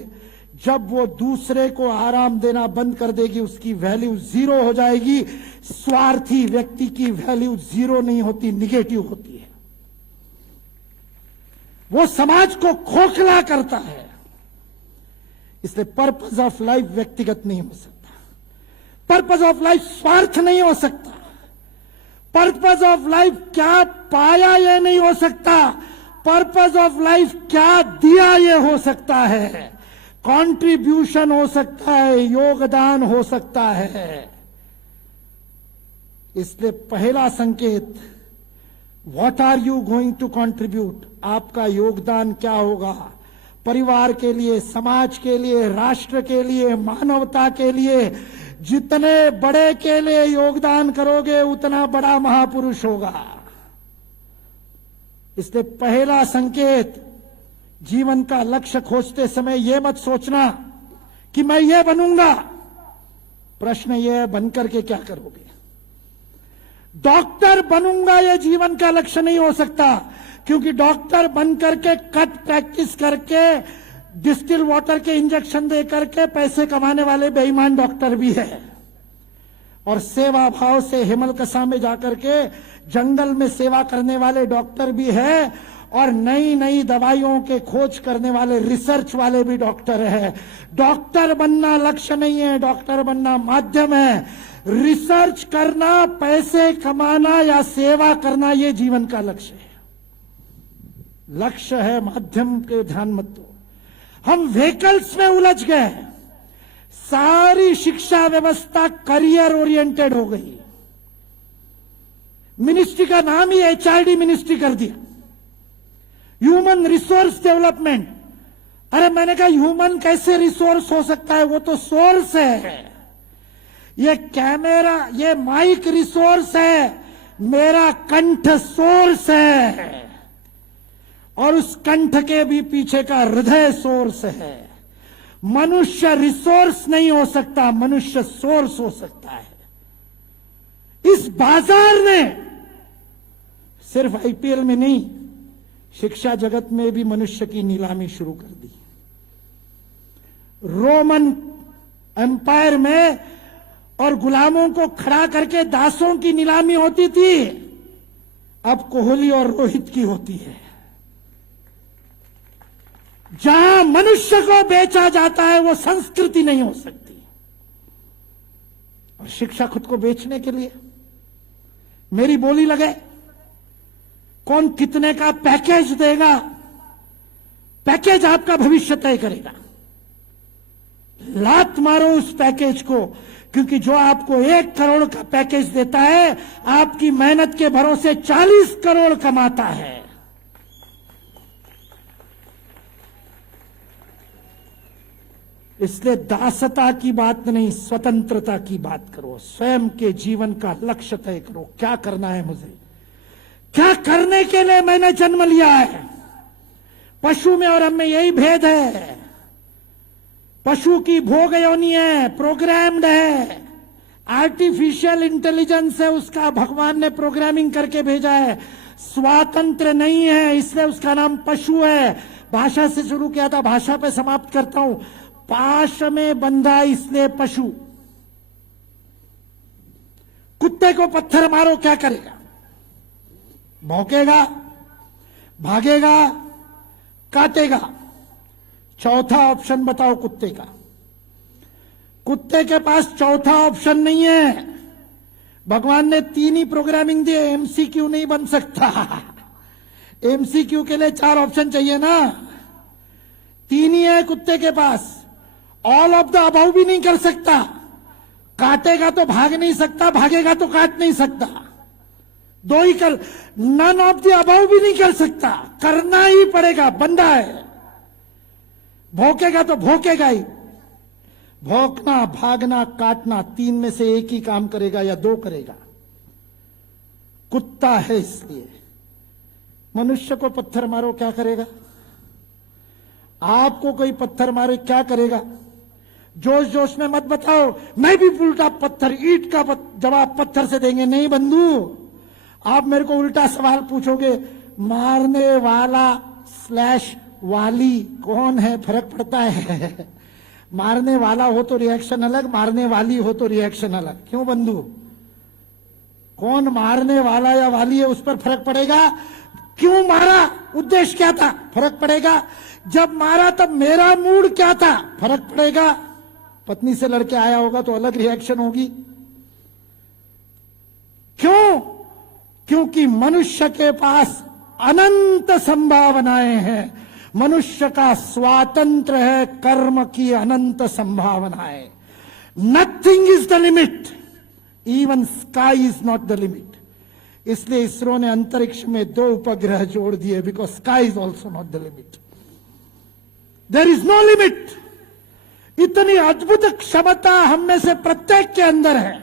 जब वो दूसरे को आराम देना बंद कर देगी, उसकी वैल्यू 0 हो जाएगी। स्वार्थी व्यक्ति की वैल्यू जीरो नहीं होती, निगेटिव होती है। वो समाज को खोखला करता है। इसलिए पर्पस ऑफ लाइफ व्यक्तिगत नहीं हो सकता, पर्पस ऑफ लाइफ स्वार्थ नहीं हो सकता, पर्पस ऑफ लाइफ क्या पाया ये नहीं हो सकता, पर्पस ऑफ लाइफ क्या दिया ये हो सकता है, कंट्रीब्यूशन हो सकता है, योगदान हो सकता है। इसलिए पहला संकेत, what are you going to contribute, आपका योगदान क्या होगा परिवार के लिए, समाज के लिए, राष्ट्र के लिए, मानवता के लिए। जितने बड़े के लिए योगदान करोगे उतना बड़ा महापुरुष होगा। इसलिए पहला संकेत, जीवन का लक्ष्य खोजते समय यह मत सोचना कि मैं ये बनूंगा, प्रश्न यह है बनकर के क्या करोगे। डॉक्टर बनूंगा यह जीवन का लक्ष्य नहीं हो सकता, क्योंकि डॉक्टर बनकर के कट प्रैक्टिस करके डिस्टिल वाटर के इंजेक्शन दे करके पैसे कमाने वाले बेईमान डॉक्टर भी है, और सेवा भाव से हिमलकसा में जाकर के जंगल में सेवा करने वाले डॉक्टर भी है, और नई नई दवाइयों के खोज करने वाले रिसर्च वाले भी डॉक्टर है। डॉक्टर बनना लक्ष्य नहीं है, डॉक्टर बनना माध्यम है। रिसर्च करना, पैसे कमाना या सेवा करना ये जीवन का लक्ष्य है। लक्ष्य है माध्यम के, ध्यान मत दो। हम व्हीकल्स में उलझ गए, सारी शिक्षा व्यवस्था करियर ओरिएंटेड हो गई। मिनिस्ट्री का नाम ही HRD मिनिस्ट्री कर दिया, ह्यूमन रिसोर्स डेवलपमेंट। अरे मैंने कहा ह्यूमन कैसे रिसोर्स हो सकता है, वो तो सोर्स है। ये कैमरा, ये माइक रिसोर्स है, मेरा कंठ सोर्स है, और उस कंठ के भी पीछे का हृदय सोर्स है। मनुष्य रिसोर्स नहीं हो सकता, मनुष्य सोर्स हो सकता है। इस बाजार ने सिर्फ IPL में नहीं, शिक्षा जगत में भी मनुष्य की नीलामी शुरू कर दी। रोमन एम्पायर में और गुलामों को खड़ा करके दासों की नीलामी होती थी, अब कोहली और रोहित की होती है। जहां मनुष्य को बेचा जाता है वो संस्कृति नहीं हो सकती। और शिक्षा खुद को बेचने के लिए मेरी बोली लगे, कौन कितने का पैकेज देगा, पैकेज आपका भविष्य तय करेगा। लात मारो उस पैकेज को, क्योंकि जो आपको 1 करोड़ का पैकेज देता है, आपकी मेहनत के भरोसे 40 करोड़ कमाता है। इसलिए दासता की बात नहीं, स्वतंत्रता की बात करो। स्वयं के जीवन का लक्ष्य तय करो, क्या करना है मुझे, क्या करने के लिए मैंने जन्म लिया है। पशु में और हम में यही भेद है। पशु की भोग योनि है, प्रोग्राम्ड है, आर्टिफिशियल इंटेलिजेंस है, उसका भगवान ने प्रोग्रामिंग करके भेजा है, स्वातंत्र नहीं है, इसलिए उसका नाम पशु है। भाषा से शुरू किया था, भाषा पे समाप्त करता हूं। पाश में बंधा इसलिए पशु। कुत्ते को पत्थर मारो क्या करेगा, भौंकेगा, भागेगा, काटेगा। चौथा ऑप्शन बताओ कुत्ते का। कुत्ते के पास चौथा ऑप्शन नहीं है। भगवान ने 3 ही प्रोग्रामिंग दी, MCQ नहीं बन सकता। MCQ के लिए 4 ऑप्शन चाहिए ना, 3 ही है कुत्ते के पास। ऑल ऑफ द अबव भी नहीं कर सकता। काटेगा तो भाग नहीं सकता, भागेगा तो काट नहीं सकता। 2 ही कर, नन ऑफ द अबव भी नहीं कर सकता, करना ही पड़ेगा, बंदा है। भौंकेगा तो भौंकेगा ही। भौंकना, भागना, काटना, 3 में से एक ही काम करेगा या 2 करेगा। कुत्ता है, इसलिए मनुष्य को पत्थर मारो क्या करेगा, आपको कोई पत्थर मारे क्या करेगा। जोश जोश में मत बताओ मैं भी उल्टा पत्थर, ईंट का जवाब पत्थर से देंगे। नहीं बंधु, आप मेरे को उल्टा सवाल पूछोगे, मारने वाला / वाली कौन है, फर्क पड़ता है। मारने वाला हो तो रिएक्शन अलग, मारने वाली हो तो रिएक्शन अलग। क्यों बंधु, कौन मारने वाला या वाली है उस पर फर्क पड़ेगा, क्यों मारा, उद्देश्य क्या था, फर्क पड़ेगा, जब मारा तब मेरा मूड क्या था, फर्क पड़ेगा। पत्नी से लड़के आया होगा तो अलग रिएक्शन होगी। क्यों? क्योंकि मनुष्य के पास अनंत संभावनाएं हैं। मनुष्य का स्वातंत्र है कर्म की अनंत संभावनाएं। Nothing is the limit, even sky is not the limit. इसलिए इसरो ने अंतरिक्ष में 2 उपग्रह जोड़ दिए, because sky is also not the limit. There is no limit. इतनी अद्भुत क्षमता हम में से प्रत्येक के अंदर है,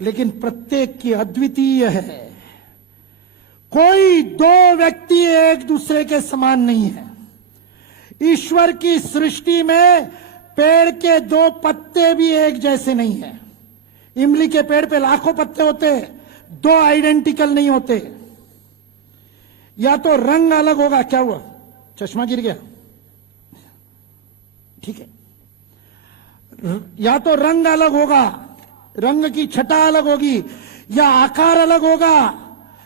लेकिन प्रत्येक की अद्वितीय है। कोई 2 व्यक्ति एक दूसरे के समान नहीं है। ईश्वर की सृष्टि में पेड़ के 2 पत्ते भी एक जैसे नहीं है। इमली के पेड़ पे लाखों पत्ते होते, 2 आइडेंटिकल नहीं होते। या तो रंग अलग होगा, क्या हुआ, चश्मा गिर गया, ठीक है, या तो रंग अलग होगा, रंग की छटा अलग होगी, या आकार अलग होगा,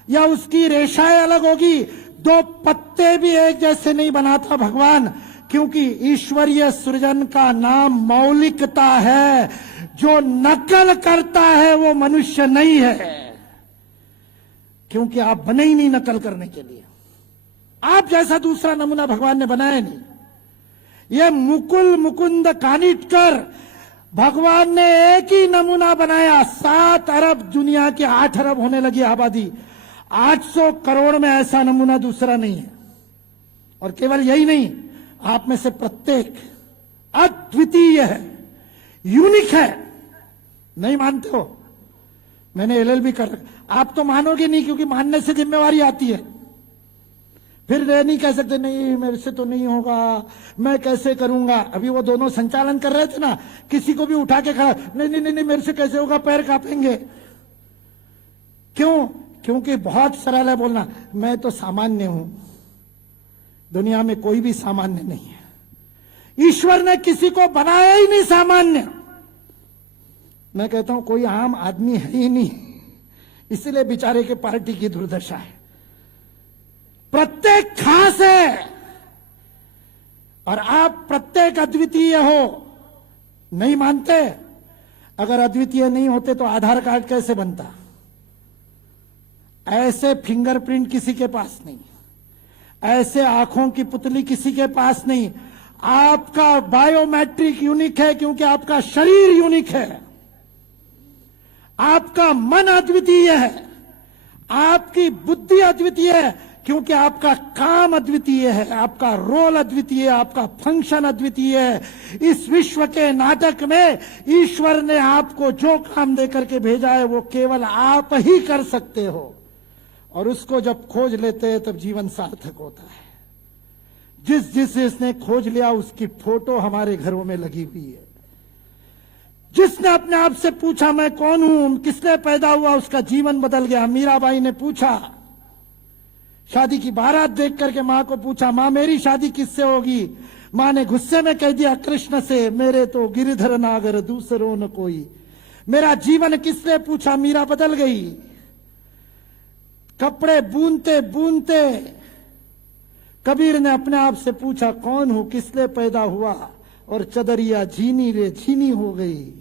या उसकी रेशाएं अलग होगी। 2 पत्ते भी एक जैसे नहीं बनाता भगवान, क्योंकि ईश्वरीय सृजन का नाम मौलिकता है। जो नकल करता है वो मनुष्य नहीं है, क्योंकि आप बने ही नहीं नकल करने के लिए। आप जैसा दूसरा नमूना भगवान ने बनाया नहीं। ये मुकुल मुकुंद कानिटकर, भगवान ने एक ही नमूना बनाया। 7 अरब, दुनिया की 8 अरब होने लगी आबादी, 800 करोड़ में ऐसा नमूना दूसरा नहीं है। और केवल यही नहीं, आप में से प्रत्येक अद्वितीय है, यूनिक है। नहीं मानते हो? मैंने एलएलबी कर रखा। आप तो मानोगे नहीं, क्योंकि मानने से जिम्मेवारी आती है। फिर नहीं कह सकते, नहीं मेरे से तो नहीं होगा, मैं कैसे करूंगा। अभी वो दोनों संचालन कर रहे थे ना, किसी को भी उठा के खड़ा, नहीं नहीं नहीं मेरे से कैसे होगा, पैर कांपेंगे। क्यों? क्योंकि बहुत सरल है बोलना, मैं तो सामान्य हूं। दुनिया में कोई भी सामान्य नहीं है। ईश्वर ने किसी को बनाया ही नहीं सामान्य। मैं कहता हूं कोई आम आदमी है ही नहीं, इसलिए बेचारे के पार्टी की दुर्दशा है। प्रत्येक खास है और आप प्रत्येक अद्वितीय हो। नहीं मानते? अगर अद्वितीय नहीं होते तो आधार कार्ड कैसे बनता? ऐसे फिंगरप्रिंट किसी के पास नहीं, ऐसे आंखों की पुतली किसी के पास नहीं। आपका बायोमेट्रिक यूनिक है, क्योंकि आपका शरीर यूनिक है। आपका मन अद्वितीय है, आपकी बुद्धि अद्वितीय है, क्योंकि आपका काम अद्वितीय है, आपका रोल अद्वितीय है, आपका फंक्शन अद्वितीय है। इस विश्व के नाटक में ईश्वर ने आपको जो काम देकर के भेजा है वो केवल आप ही कर सकते हो, और उसको जब खोज लेते हैं तब जीवन सार्थक होता है। जिसने खोज लिया उसकी फोटो हमारे घरों में लगी हुई है। जिसने अपने आप से पूछा मैं कौन हूं, किसने पैदा हुआ, उसका जीवन बदल गया। मीराबाई ने पूछा, शादी की बारात देख करके मां को पूछा, मां मेरी शादी किससे होगी? मां ने गुस्से में कह दिया, कृष्ण से। मेरे तो गिरधर नागर दूसरों न कोई। मेरा जीवन किसने पूछा? मीरा बदल गई। कपड़े बूनते बूनते कबीर ने अपने आप से पूछा, कौन हूं, किसने पैदा हुआ? और चदरिया झीनी रे झीनी हो गई।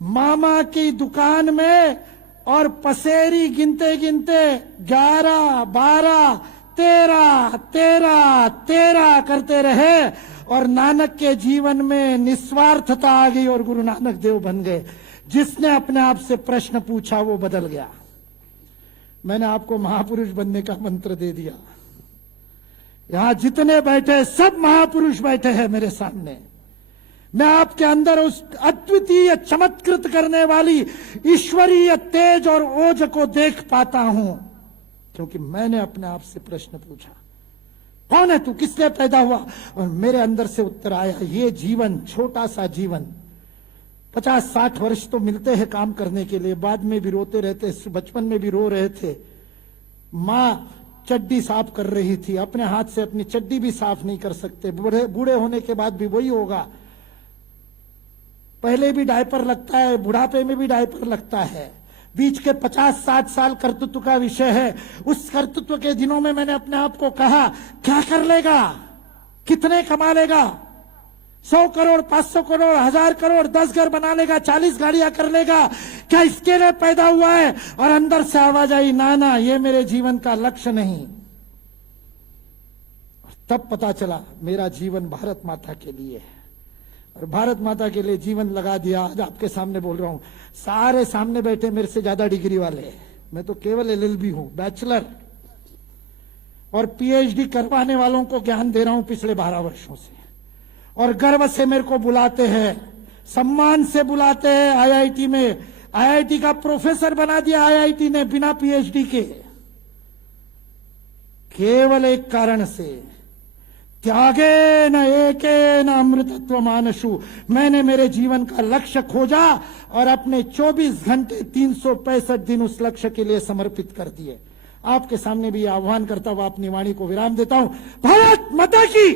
मामा की दुकान में और पसेरी गिनते गिनते 11, 12, 13, 13, 13 करते रहे, और नानक के जीवन में निस्वार्थता आ गई और गुरु नानक देव बन गए। जिसने अपने आप से प्रश्न पूछा वो बदल गया। मैंने आपको महापुरुष बनने का मंत्र दे दिया। यहां जितने बैठे सब महापुरुष बैठे हैं मेरे सामने। मैं आपके अंदर उस अद्वितीय चमत्कृत करने वाली ईश्वरीय तेज और ओज को देख पाता हूं, क्योंकि मैंने अपने आप से प्रश्न पूछा, कौन है तू, किसने पैदा हुआ? और मेरे अंदर से उत्तर आया, ये जीवन, छोटा सा जीवन। 50-60 वर्ष तो मिलते हैं काम करने के लिए, बाद में भी रोते रहते, बचपन में भी रो रहे थे। मां चड्डी साफ कर रही थी, अपने हाथ से अपनी चड्डी भी साफ नहीं कर सकते। बूढ़े होने के बाद भी वही होगा। पहले भी डायपर लगता है, बुढ़ापे में भी डायपर लगता है, बीच के 50-60 साल कर्तृत्व का विषय है। उस कर्तृत्व के दिनों में मैंने अपने आप को कहा, क्या कर लेगा, कितने कमा लेगा, 100 करोड़, 500 करोड़, 1000 करोड़, 10 घर बना लेगा, 40 गाड़ियां कर लेगा, क्या इसके लिए पैदा हुआ है? और अंदर से आवाज आई, ना ना, ये मेरे जीवन का लक्ष्य नहीं। तब पता चला मेरा जीवन भारत माता के लिए है, और भारत माता के लिए जीवन लगा दिया। आज आपके सामने बोल रहा हूं, सारे सामने बैठे मेरे से ज्यादा डिग्री वाले, मैं तो केवल LLB हूं, बैचलर, और PhD करवाने वालों को ज्ञान दे रहा हूं पिछले 12 वर्षों से। और गर्व से मेरे को बुलाते हैं, सम्मान से बुलाते हैं IIT में। IIT का प्रोफेसर बना दिया IIT ने बिना PhD के, केवल एक कारण से, त्यागे न एके न अमृतत्व मानसु। मैंने मेरे जीवन का लक्ष्य खोजा और अपने 24 घंटे 365 दिन उस लक्ष्य के लिए समर्पित कर दिए। आपके सामने भी आह्वान करता हुआ अपनी वाणी को विराम देता हूं। भारत माता की।